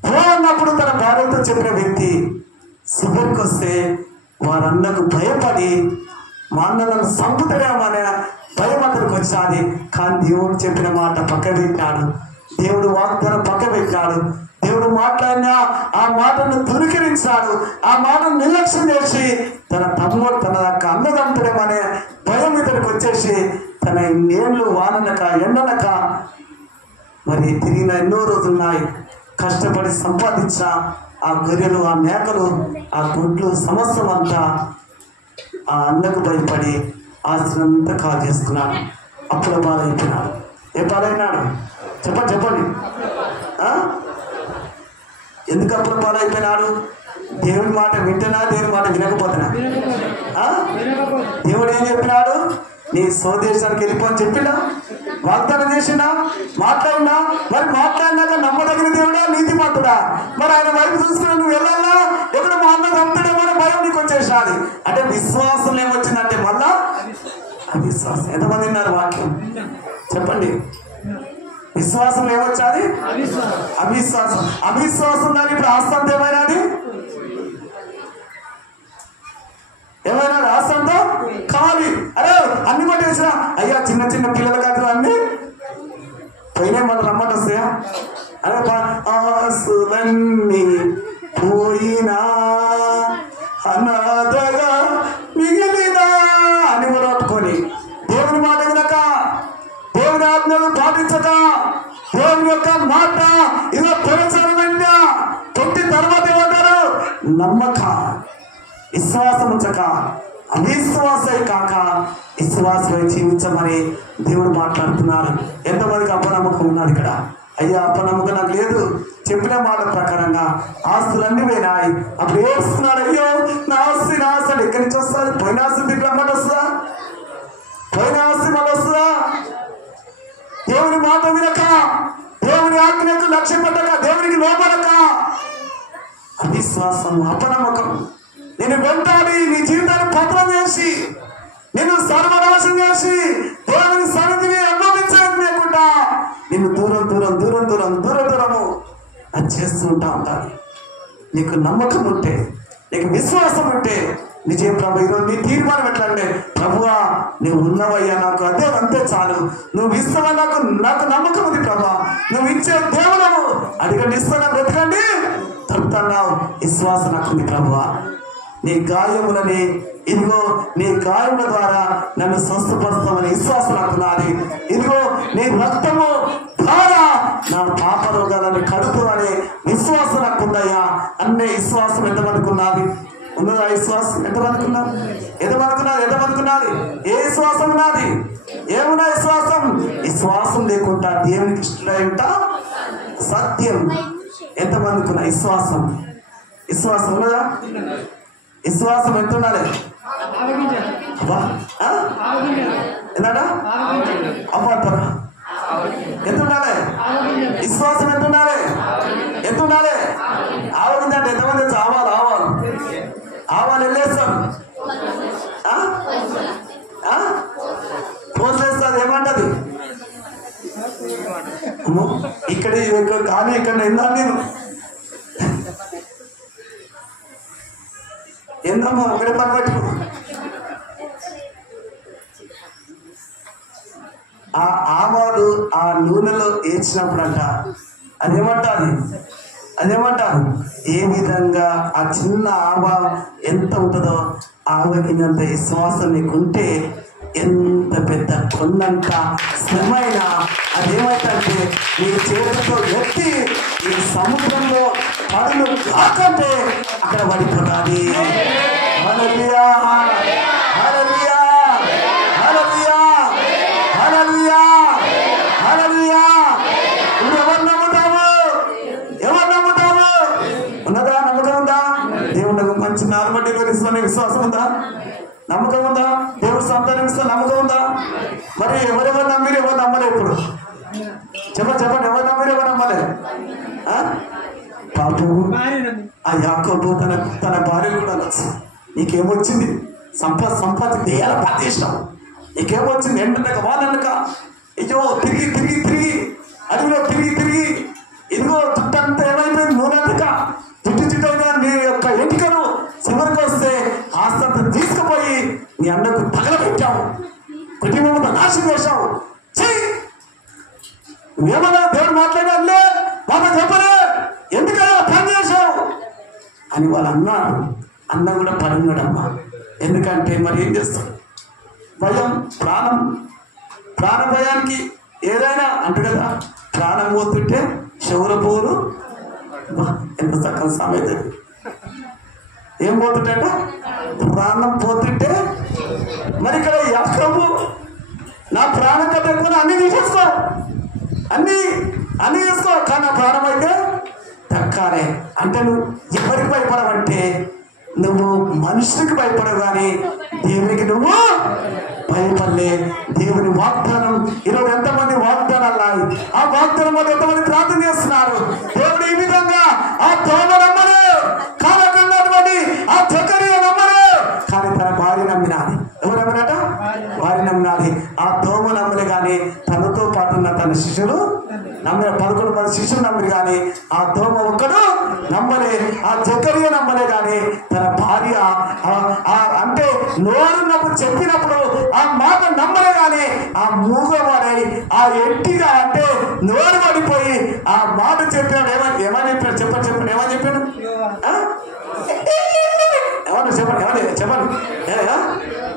పోన్నప్పుడు తన భార్యతో చెప్పిన వ్యక్తి శిబిరికి వస్తే వారన్నకు భయపడి మా అన్న నన్ను చంపుతాడేమనే భయం అతనికి వచ్చినది. కానీ దేవుడు చెప్పిన మాట పక్క పెట్టాడు, దేవుడు వాగ్దానం పక్క పెట్టాడు, దేవుడు మాట్లాడిన ఆ మాటను తురికరించాడు, ఆ మాటను నిర్లక్ష్యం చేసి తన తమ్ముడు తన యొక్క అన్నదంతుడేమనే భయం ఇతనికి వచ్చేసి తన నీళ్లు వాననక ఎండనక మరి తిరిగిన ఎన్నో రోజులున్నాయి. కష్టపడి సంపాదించిన ఆ గొర్రెలు ఆ మేకలు ఆ గుడ్లు సంవత్సరం అంతా ఆ అన్నకు భయపడి ఆశ్రమంతా కాల్ చేసుకున్నాడు. అప్పుల బాధైపోయినాడు. ఏ బాధైనాడు చెప్పండి. ఎందుకు అప్పుల బాధైపోయినాడు? దేవుడి మాట వింటున్నా, దేవుడి మాట వినకపోతున్నా? దేవుడు ఏం చెప్పినాడు? నీ స్వదేశానికి వెళ్ళిపోని చెప్పిండా? వాగ్దానం చేసిండా? మాట్లాడినా? మరి మాట్లాడినాక నమ్మదగిన దేవుడా, నీతిమంతుడా? మరి ఆయన వైపు చూసుకున్నా నువ్వు వెళ్ళాలా? ఎక్కడ మా అన్న చంపుతాడేమో భయం నీకు వచ్చేసాది. అంటే విశ్వాసం ఏమొచ్చిందంటే మళ్ళా అవిశ్వాసం. ఎంతమంది విన్నారు వాక్యం? చెప్పండి. విశ్వాసం ఏమొచ్చాది? అవిశ్వాసం. అవిశ్వాసం దాని ఇప్పుడు ఆస్తంతో ఏమైనాది? ఏమైనా ఆస్తంతో కావాలి. అరే అన్ని కొట్టేసినా అయ్యా, చిన్న చిన్న పిల్లల కాదు అన్ని పోయినా మనం రమ్మని వస్తాయా? అరే ఆసులన్నీ పోయినా అనాథగా మిగిలినా అని మొదలుకొని దేవుని మాట వినక, దేవుని ఆజ్ఞలు పాటించక, దేవుని యొక్క మాట ఇలా ప్రవేశమైన తొట్టి తర్వాత ఏమంటారు? నమ్మక, విశ్వాసం ఉంచక, అవిశ్వాసే కాక విశ్వాసమై జీవించమని దేవుడు మాట్లాడుతున్నారు. ఎంతమందికి అపనమ్మకం ఉన్నది ఇక్కడ? అయ్యా అపనమ్మకం నాకు లేదు, చెప్పిన మాట ప్రకారంగా ఆస్తులన్నీ పోయినాయి. అప్పుడు ఏడుస్తున్నాడు, అయ్యో నా ఆస్తి నా ఆస్తి ఎక్కడి నుంచి వస్తుంది? పోయిన ఆస్తి మీకు రమ్మని వస్తుందా? పోయిన ఆస్తి మళ్ళీ వస్తుందా? దేవుని మాట వినక, దేవుని ఆజ్ఞకు లక్ష్యం పెట్టక, దేవునికి లోపడక, అవిశ్వాసం, అపనమ్మకం. నేను వెంటాడి నీ జీవితాన్ని పత్రం చేసి నిన్ను సర్వనాశం చేసి దేవుని సన్నిధిని అనుభవించడం లేకుండా నిన్ను దూరం దూరం దూరం దూరం దూరం దూరము అది చేస్తూ ఉంటాను. నీకు నమ్మకం ఉంటే, నీకు విశ్వాసం ఉంటే నిజం ప్రభు ఈరోజు నీ తీర్మానం ఎట్లంటే, ప్రభువా నువ్వు ఉన్నవయ్యా, నాకు అదే అంతే చాలు, నువ్వు ఇస్తావా, నాకు నమ్మకం ఉంది ప్రభా, నువ్వు ఇచ్చే దేవుడు అడిగండి, ఇస్తాను, బ్రతకండి, తప్పుతున్నావు, విశ్వాసం నాకుంది ప్రభువా. నీ గాయములని, ఇదిగో నీ గాయముల ద్వారా నన్ను స్వస్థపరుస్తామని విశ్వాసం నాకున్నది. ఇదిగో నీ రక్తము ద్వారా నా పాప రోగాలని కడుపుని విశ్వాసం నాకుందయ్యా అనే విశ్వాసం ఎంతమందికి ఉన్నది? ఉన్నదా విశ్వాసం? ఎంతమందికి ఉన్నది? ఎంతమందికున్నది? ఏ విశ్వాసం ఉన్నది? ఏమున్నా విశ్వాసం? విశ్వాసం లేకుండా దేవునికి ఇష్టం సత్యం. ఎంతమందికి ఉన్న విశ్వాసం? విశ్వాసం ఉన్నదా? విశ్వాసం ఎంత ఉండాలి? ఏంటా అవ్వతారా? ఎంత ఉండాలి? విశ్వాసం ఎంత ఉండాలి? ఎంత ఉండాలి? ఆవగిందంటే ఎంతమంది ఆవాలు వెళ్ళేస్తాం, పోసేస్తుంది. ఏమంటది? ఇక్కడ కానీ ఇక్కడ ఎందా నేను ఏందమ్మా ఒకటే పని పట్టుకో. ఆ ఆవాలు ఆ నూనెలో వేసినప్పుడంట అదేమంటారు ఏ విధంగా ఆ చిన్న ఆవా ఎంత ఉంటుందో ఆవకినంత విశ్వాసం నీకుంటే ఎంత పెద్ద కొండంత శ్రమైనా అదేమైతే నీ చేతితో ఎత్తి ఈ సముద్రంలో పడులు కాకంటే అక్కడ పడిపోతుంది. హల్లెలూయా, హల్లెలూయా, హల్లెలూయా, హల్లెలూయా, హల్లెలూయా. ఎవరు నమ్ముతాము? ఉన్నదా? నమ్మకం ఉందా? దేవుడు మంచి నార్మల్ డెలివరీ ఇస్తున్న విశ్వాసం ఉందా? నమ్మకం ఉందా? దేవుడు సంతానం ఇస్తా నమ్మకం ఉందా? మరి ఎవరెవరు నమ్మిరు, ఎవరు నమ్మలే? ఇప్పుడు చెప్పండి, ఎవరు నమ్మిరు, ఎవరు నమ్మలే? పాపు ఆ యాకోబు తన భార్య కూడా నీకేమొచ్చింది? సంపత్తి దేయాల పాటేసినాం, నీకేమొచ్చింది? ఏంటంటే వాళ్ళనక అయ్యో తిరిగి అడిగిలో తిరిగి ఇదిగో చుట్టంతా ఏమైపోయింది? నూనెంతక చుట్టైనా నీ యొక్క ఎంటికను చివరికి వస్తే ఆస్తంతా తీసుకుపోయి నీ అన్నకు తగలబెట్టావు, కుటుంబంతో నాశనం చేశావు. నువ్వేమన్నా దేవుడు మాట్లాడాలే, పాప చెప్పలే, ఎందుకలా పని చేశావు అని వాళ్ళు అన్నారు. అన్న కూడా పడినాడమ్మా. ఎందుకంటే మరి ఏం చేస్తాడు? భయం, ప్రాణ భయానికి ఏదైనా అంటు కదా. ప్రాణం పోతుంటే శౌర పోరు, ఎంత చక్కని సామెత. ఏం పోతుంటే ప్రాణం పోతుంటే, మరి ఇక్కడ యాకోబు నా ప్రాణం కంటే ఎక్కువ అన్ని తీసేసుకో, అన్ని చేసుకో, కానీ నా ప్రాణం అయితే తక్కాలే. అంటే నువ్వు ఎవరికి భయపడవంటే నువ్వు మనుషునికి భయపడవు, కానీ దేవునికి నువ్వు భయపడలే. దేవుని వాగ్దానం ఈరోజు ఎంతమంది వాగ్దానాలు ఉన్నాయి, ఆ వాగ్దానం వల్ల ఎంతమంది ప్రార్థన చేస్తున్నారు. దేవుడు ఈ విధంగా ఆ దోమ నమ్మలే, కాలకన్నటువంటి ఆ జకరియా నమ్మలే, కానీ తన భార్య నమ్మినాది. ఎవరు నమ్మినట? భార్య నమ్మినాది. ఆ దోమ నమ్మలే కానీ తనతో పాటు ఉన్న తన శిష్యులు నమ్మిన 11 మంది శిష్యులు నమ్మరు కానీ ఆ దోమ ఒక్కడు నమ్మలే. ఆ జకరియా నమ్మలే కానీ తన భార్య అంటే నోరున్నప్పుడు చెప్పినప్పుడు ఆ మాట నమ్మలే కానీ ఆ మూగవాడై ఆ ఎంటిగా అంటే నోరు పడిపోయి ఆ మాట చెప్పాడు. ఏమని చెప్పాడు? చెప్పండి ఏమని చెప్పాడు? ఏమన్నా చెప్పండి.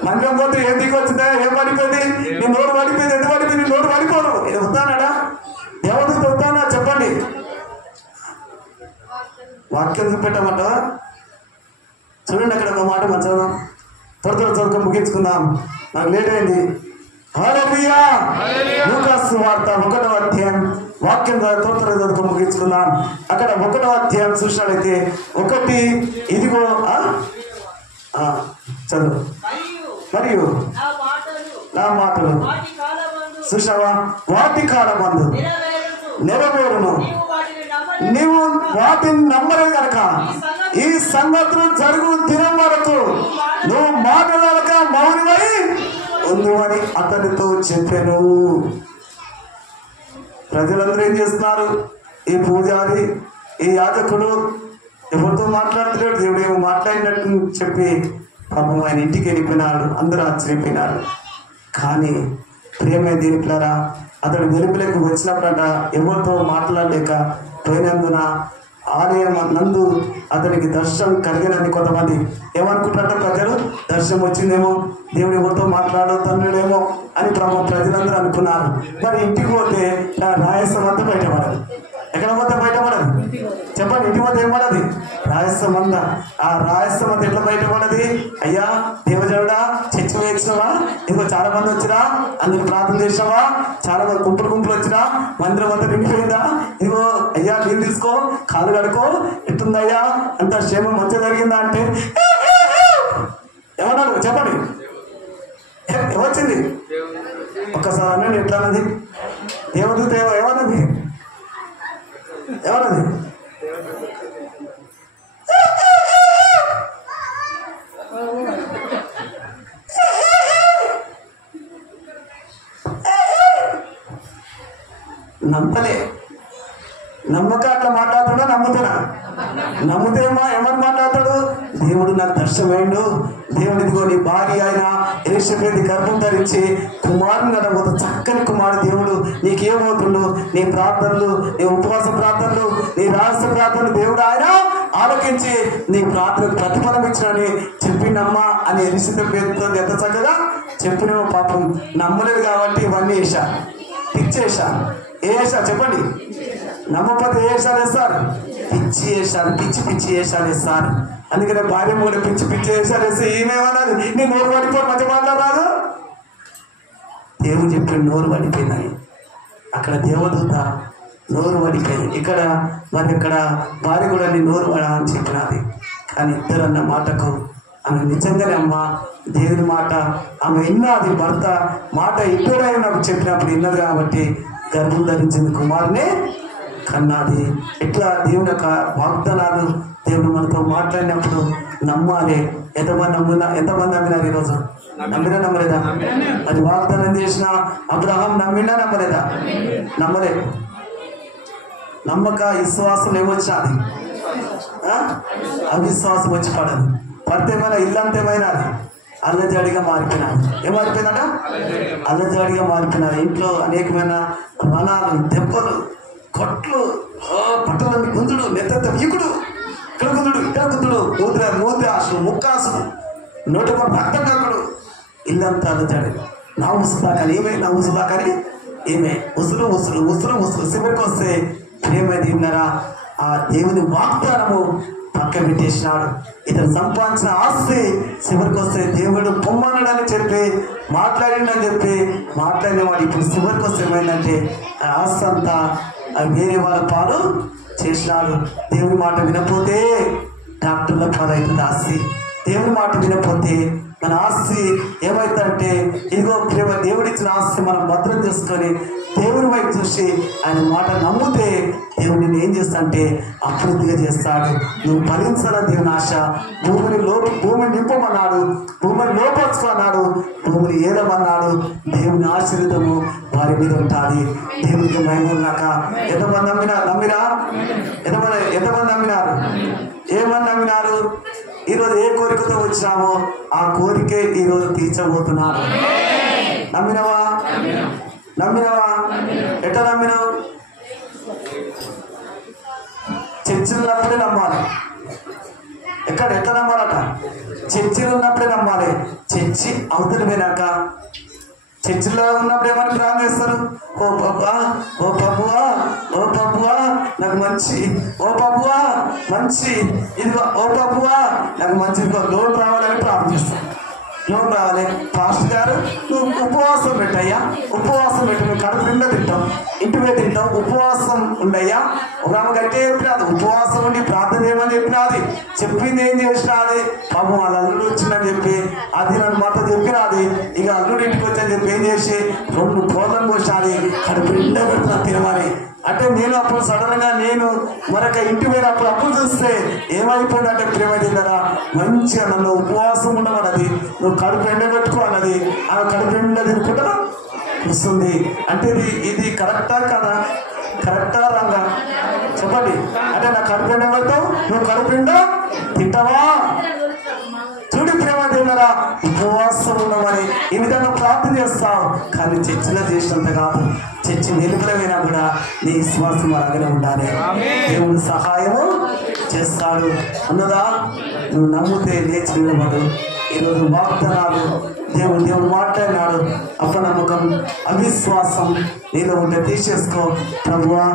మందిరం పోతే ఏం దిగి వచ్చిందా? ఏం పడిపోయింది? నీ నోరు పడిపోయింది. ఎందుకు పడిపోయింది? నీ నోరు పడిపోను. ఇది వస్తానాడా? దేవతతో వస్తానా? చెప్పండి. వాక్యం చూపెట్టమంట. చూడండి అక్కడ ఒక మాట మంచిగా త్వర చదువుకొని ముగించుకుందాం, నాకు లేట్ అయింది. హల్లెలూయా. లూకాసు సువార్త 1వ అధ్యాయం వాక్యం ద్వారా త్వర చదువుకొని ముగించుకుందాం. అక్కడ 1వ అధ్యాయం చూసినట్లయితే 1 ఇదిగో చదువు. మరియు నా మాటలు చూసావా, వాటి కాలమందు నెరవేరును. నీవు వాటిని నమ్మలే కనుక ఈ సంగతులు జరుగు దినం వరకు నువ్వు మాట్లాడక మౌనమై ఉందని అతనితో చెప్పాను. ప్రజలందరూ ఏం చేస్తున్నారు? ఈ పూజారి, ఈ యాజకుడు ఎవరితో మాట్లాడుతున్నాడు? దేవుడు ఏమో మాట్లాడినట్టు చెప్పి పాపం ఆయన ఇంటికి వెళ్ళిపోయినాడు. అందరూ ఆశ్చర్యపోయినాడు. కానీ ప్రేమ దీనిట్లారా అతడు వెలుపులోకి వచ్చినప్పుడట ఎవరితో మాట్లాడలేక పోయినందున ఆలయం నందు అతనికి దర్శనం కలిగినని కొంతమంది ఏమనుకుంటారట, ప్రజలు దర్శనం వచ్చిందేమో, దేవుడు ఎవరితో మాట్లాడుతున్నాడేమో అని ప్రజలందరూ అనుకున్నారు. మరి ఇంటికి పోతే రాయసం అంతా బయటపడదు. ఎక్కడ పోతే బయటపడదు? చెప్పండి. ఇంటి పోతే ఏం పడది? రాయసం అంతా. ఆ రాయసం అంతా ఎట్లా బయటపడది? అయ్యా దేవజనుడా, చర్చ వేయించినవా? ఇంకో చాలా మంది వచ్చినా, అందరూ ప్రార్థన చేసినావా? చాలా మంది గుంపులు వచ్చినా, మందిరం అంతా నిండిపోయిందా? ఇదిగో అయ్యా నీళ్ళు తీసుకో, కాలు కడుకో, ఎట్టుందయ్యా, అంత క్షేమం మంచిగా జరిగిందా అంటే ఏమన్నాడు? చెప్పండి. ఏమొచ్చింది? ఒక్కసారి అన్నాడు. ఎట్లా అన్నది? దేవదూత ఏమన్నది? ఎవరది? నమ్మలే. నమ్మక అట్లా మాట్లాడుతున్నా, నమ్ముతున్నా. నమ్ముతేమో ఏమని మాట్లాడతాడు? దేవుడు నాకు దర్శనమైండు, దేవుడు ఇదిగో నీ భార్య ఆయన ఎలిషబెత్ గర్భం ధరించి కుమారుని అనబోతు, చక్కని కుమారుడు దేవుడు నీకేమవుతుండు, నీ ప్రార్థనలు, నీ ఉపవాస ప్రార్థనలు, నీ రహస్య ప్రార్థనలు దేవుడు ఆయన ఆలోకించి నీ ప్రార్థనకు ప్రతిఫలం ఇచ్చినని చెప్పిండమ్మా అని ఎలిషబెత్ ఎంత చక్కగా చెప్పినేమో. పాపం నమ్మలేదు కాబట్టి ఇవన్నీ వేసా, పిచ్చేసా. ఏసా చెప్పండి. నమ్మకపోతే ఏ వేషాలు వేస్తారు? పిచ్చి వేషాలు, పిచ్చి వేషాలు వేస్తారు. అందుకనే భార్య కూడా పిచ్చి వేషాలు వేస్తే ఏమేమన్నది? నీ నోరు పడిపోయి మధ్య మాట్లాడరాదు. దేవుడు చెప్పిన నోరు పడిపోయినాయి. అక్కడ దేవదూత నోరు పడిపోయి, ఇక్కడ మరి ఇక్కడ భార్య కూడా నీ నోరు పడా అని చెప్పినది. కానీ ఇద్దరు అన్న మాటకు ఆమె నిజంగానే అమ్మ దేవుని మాట ఆమె విన్నది. భర్త మాట ఇద్దరైనా నాకు చెప్పినప్పుడు విన్నది కాబట్టి గర్భం ధరించింది, కుమారునే కన్నది. ఇట్లా దేవుని యొక్క వాగ్దానాలు దేవుడు మనతో మాట్లాడినప్పుడు నమ్మాలి. ఎంతమంది నమ్మినారు ఈరోజు? నమ్మలేదా? అది వాగ్దానం చేసిన అబ్రహాం నమ్మినా నమ్మలేదా? నమ్మలే. నమ్మక విశ్వాసం ఏమొచ్చినది? అవిశ్వాసం వచ్చి పడదు. పడితే ఏమైనా ఇల్లంతేమైనా అల్లజడిగా మారిపోయినాడు. ఏం మారిపోయిందట? అల్లజడిగా మారిపోయినాడు. ఇంట్లో అనేకమైన రణాలు, దెబ్బలు, కొట్లు, పట్టణాన్ని గుంజుడు, నెత్త ఈకుడు, ఇక్కడ గుంజుడు, ఇక్కడ గుంజుడు, మూత్రాసు, ముక్కాసు, నోటి రక్తం కక్కుడు, ఇల్లంతా అల్లజడి. నా ఉసుదాకని ఏమే, నా ఉసుదాకని ఏమే, ఉసురు ఉసురు ఉసురు ఉసురు. చివరికి వస్తే ప్రేమది ఉన్నారా? ఆ దేవుని వాగ్దానము పక్క పెట్టేసినాడు. ఇతను సంపాదించిన ఆస్తి చివరికి వస్తే దేవుడు పొమ్మనడని చెప్పి మాట్లాడిండని చెప్పి మాట్లాడినవాడు ఇప్పుడు చివరికి వస్తే ఏమైందంటే ఆస్తి అంతా వేరే వాళ్ళ పాలు చేసినాడు. దేవుని మాట వినపోతే డాక్టర్ల పాలు అవుతుంది ఆస్తి. దేవుని మాట వినపోతే మన ఆస్తి ఏమైందంటే ఇదిగో ప్రేమ దేవుడిచ్చిన ఆస్తి మనం భద్రం చేసుకొని దేవుని వైపు చూసి ఆయన మాట నమ్మితే దేవుడు నేను ఏం చేస్తానంటే అభివృద్ధిగా చేస్తాడు. నువ్వు ఫలించాలని దేవుని ఆశ. భూమిని నింపమన్నాడు, భూమిని లోపరుచుకున్నాడు, భూమిని ఏదమన్నాడు. దేవుని ఆశీర్వాదము వారి మీద ఉంటుంది. దేవునికి మహిమన్నాక ఎంతమంది నమ్మినా ఎంతమంది నమ్మినారు? ఏమని నమ్మినారు? ఈరోజు ఏ కోరికతో వచ్చినామో ఆ కోరికే ఈరోజు తీర్చబోతున్నారు. నమ్మినవా? ఎట్లా నమ్మినావు? చర్చిలు ఉన్నప్పుడే నమ్మాలి. ఎట్లా నమ్మాలట? చర్చిలు ఉన్నప్పుడే నమ్మాలి. చర్చి అవతలి పోయినాక చర్చిలో ఉన్నప్పుడు ఏమని ప్రార్థన చేస్తారు? ఓ ప్రభువా నాకు మంచి, ఓ ప్రభువా మంచి, ఇదిగో ఓ ప్రభువా నాకు మంచి లోన్ రావాలని ప్రార్థిస్తాను. లోన్ రావాలి. పాస్టర్ గారు నువ్వు ఉపవాసం పెట్టయ్యా, ఉపవాసం పెట్టు, నువ్వు కడుపు నిండా తింటాం, ఇంటి మీద తింటాం, ఉపవాసం ఉండయ్యా. ఒక ఆమె గట్టే చెప్పినది, ఉపవాసం ఉండి ప్రార్థన చేయమని చెప్పినది. చెప్పింది ఏం చేసినది? పాపం వాళ్ళ అల్లుడు వచ్చిందని చెప్పి అది నన్ను మాతో చెప్పినది. ఇక అల్లుడు ఇంటికి వచ్చని చెప్పి ఏం చేసి 2 కోళ్ళను కోసినది, కడుపు నిండా పెడుతున్నా తినమని. అంటే నేను అప్పుడు సడన్ గా నేను మరొక ఇంటి మీద అప్పుడు చూస్తే ఏమైపోయిందంటే ప్రేమ దగ్గర మంచిగా నన్ను ఉపవాసం ఉండమన్నది, నువ్వు కడుపు ఎండబెట్టుకో అన్నది. ఆ కడుపు ఎండ తినుకుంటా వస్తుంది. అంటే ఇది కరెక్టా కదా? కరెక్టా రాంగా చెప్పండి. అంటే నా కడుపు ఎండబెడతావు, నువ్వు కడుపు ఎండ తింటావా? చూడు ప్రేమ దేవుడా, ఉపవాసం ఉండమని ఈ విధంగా ప్రార్థన చేస్తావు. కానీ చర్చిలో చేసినంత కాదు, చర్చి వెలుపలమైనా కూడా నీ విశ్వాసం అలాగనే ఉండాలి. దేవుడు సహాయము చేస్తాడు అన్నదా. నువ్వు నమ్మితే లేచి నిలబడు. ఈరోజు వాగ్దానాలు దేవుడు మాట్లాడినాడు. అపనమ్మకం, అవిశ్వాసం నీలో ఉంటే తీసేసుకో. ప్రభువా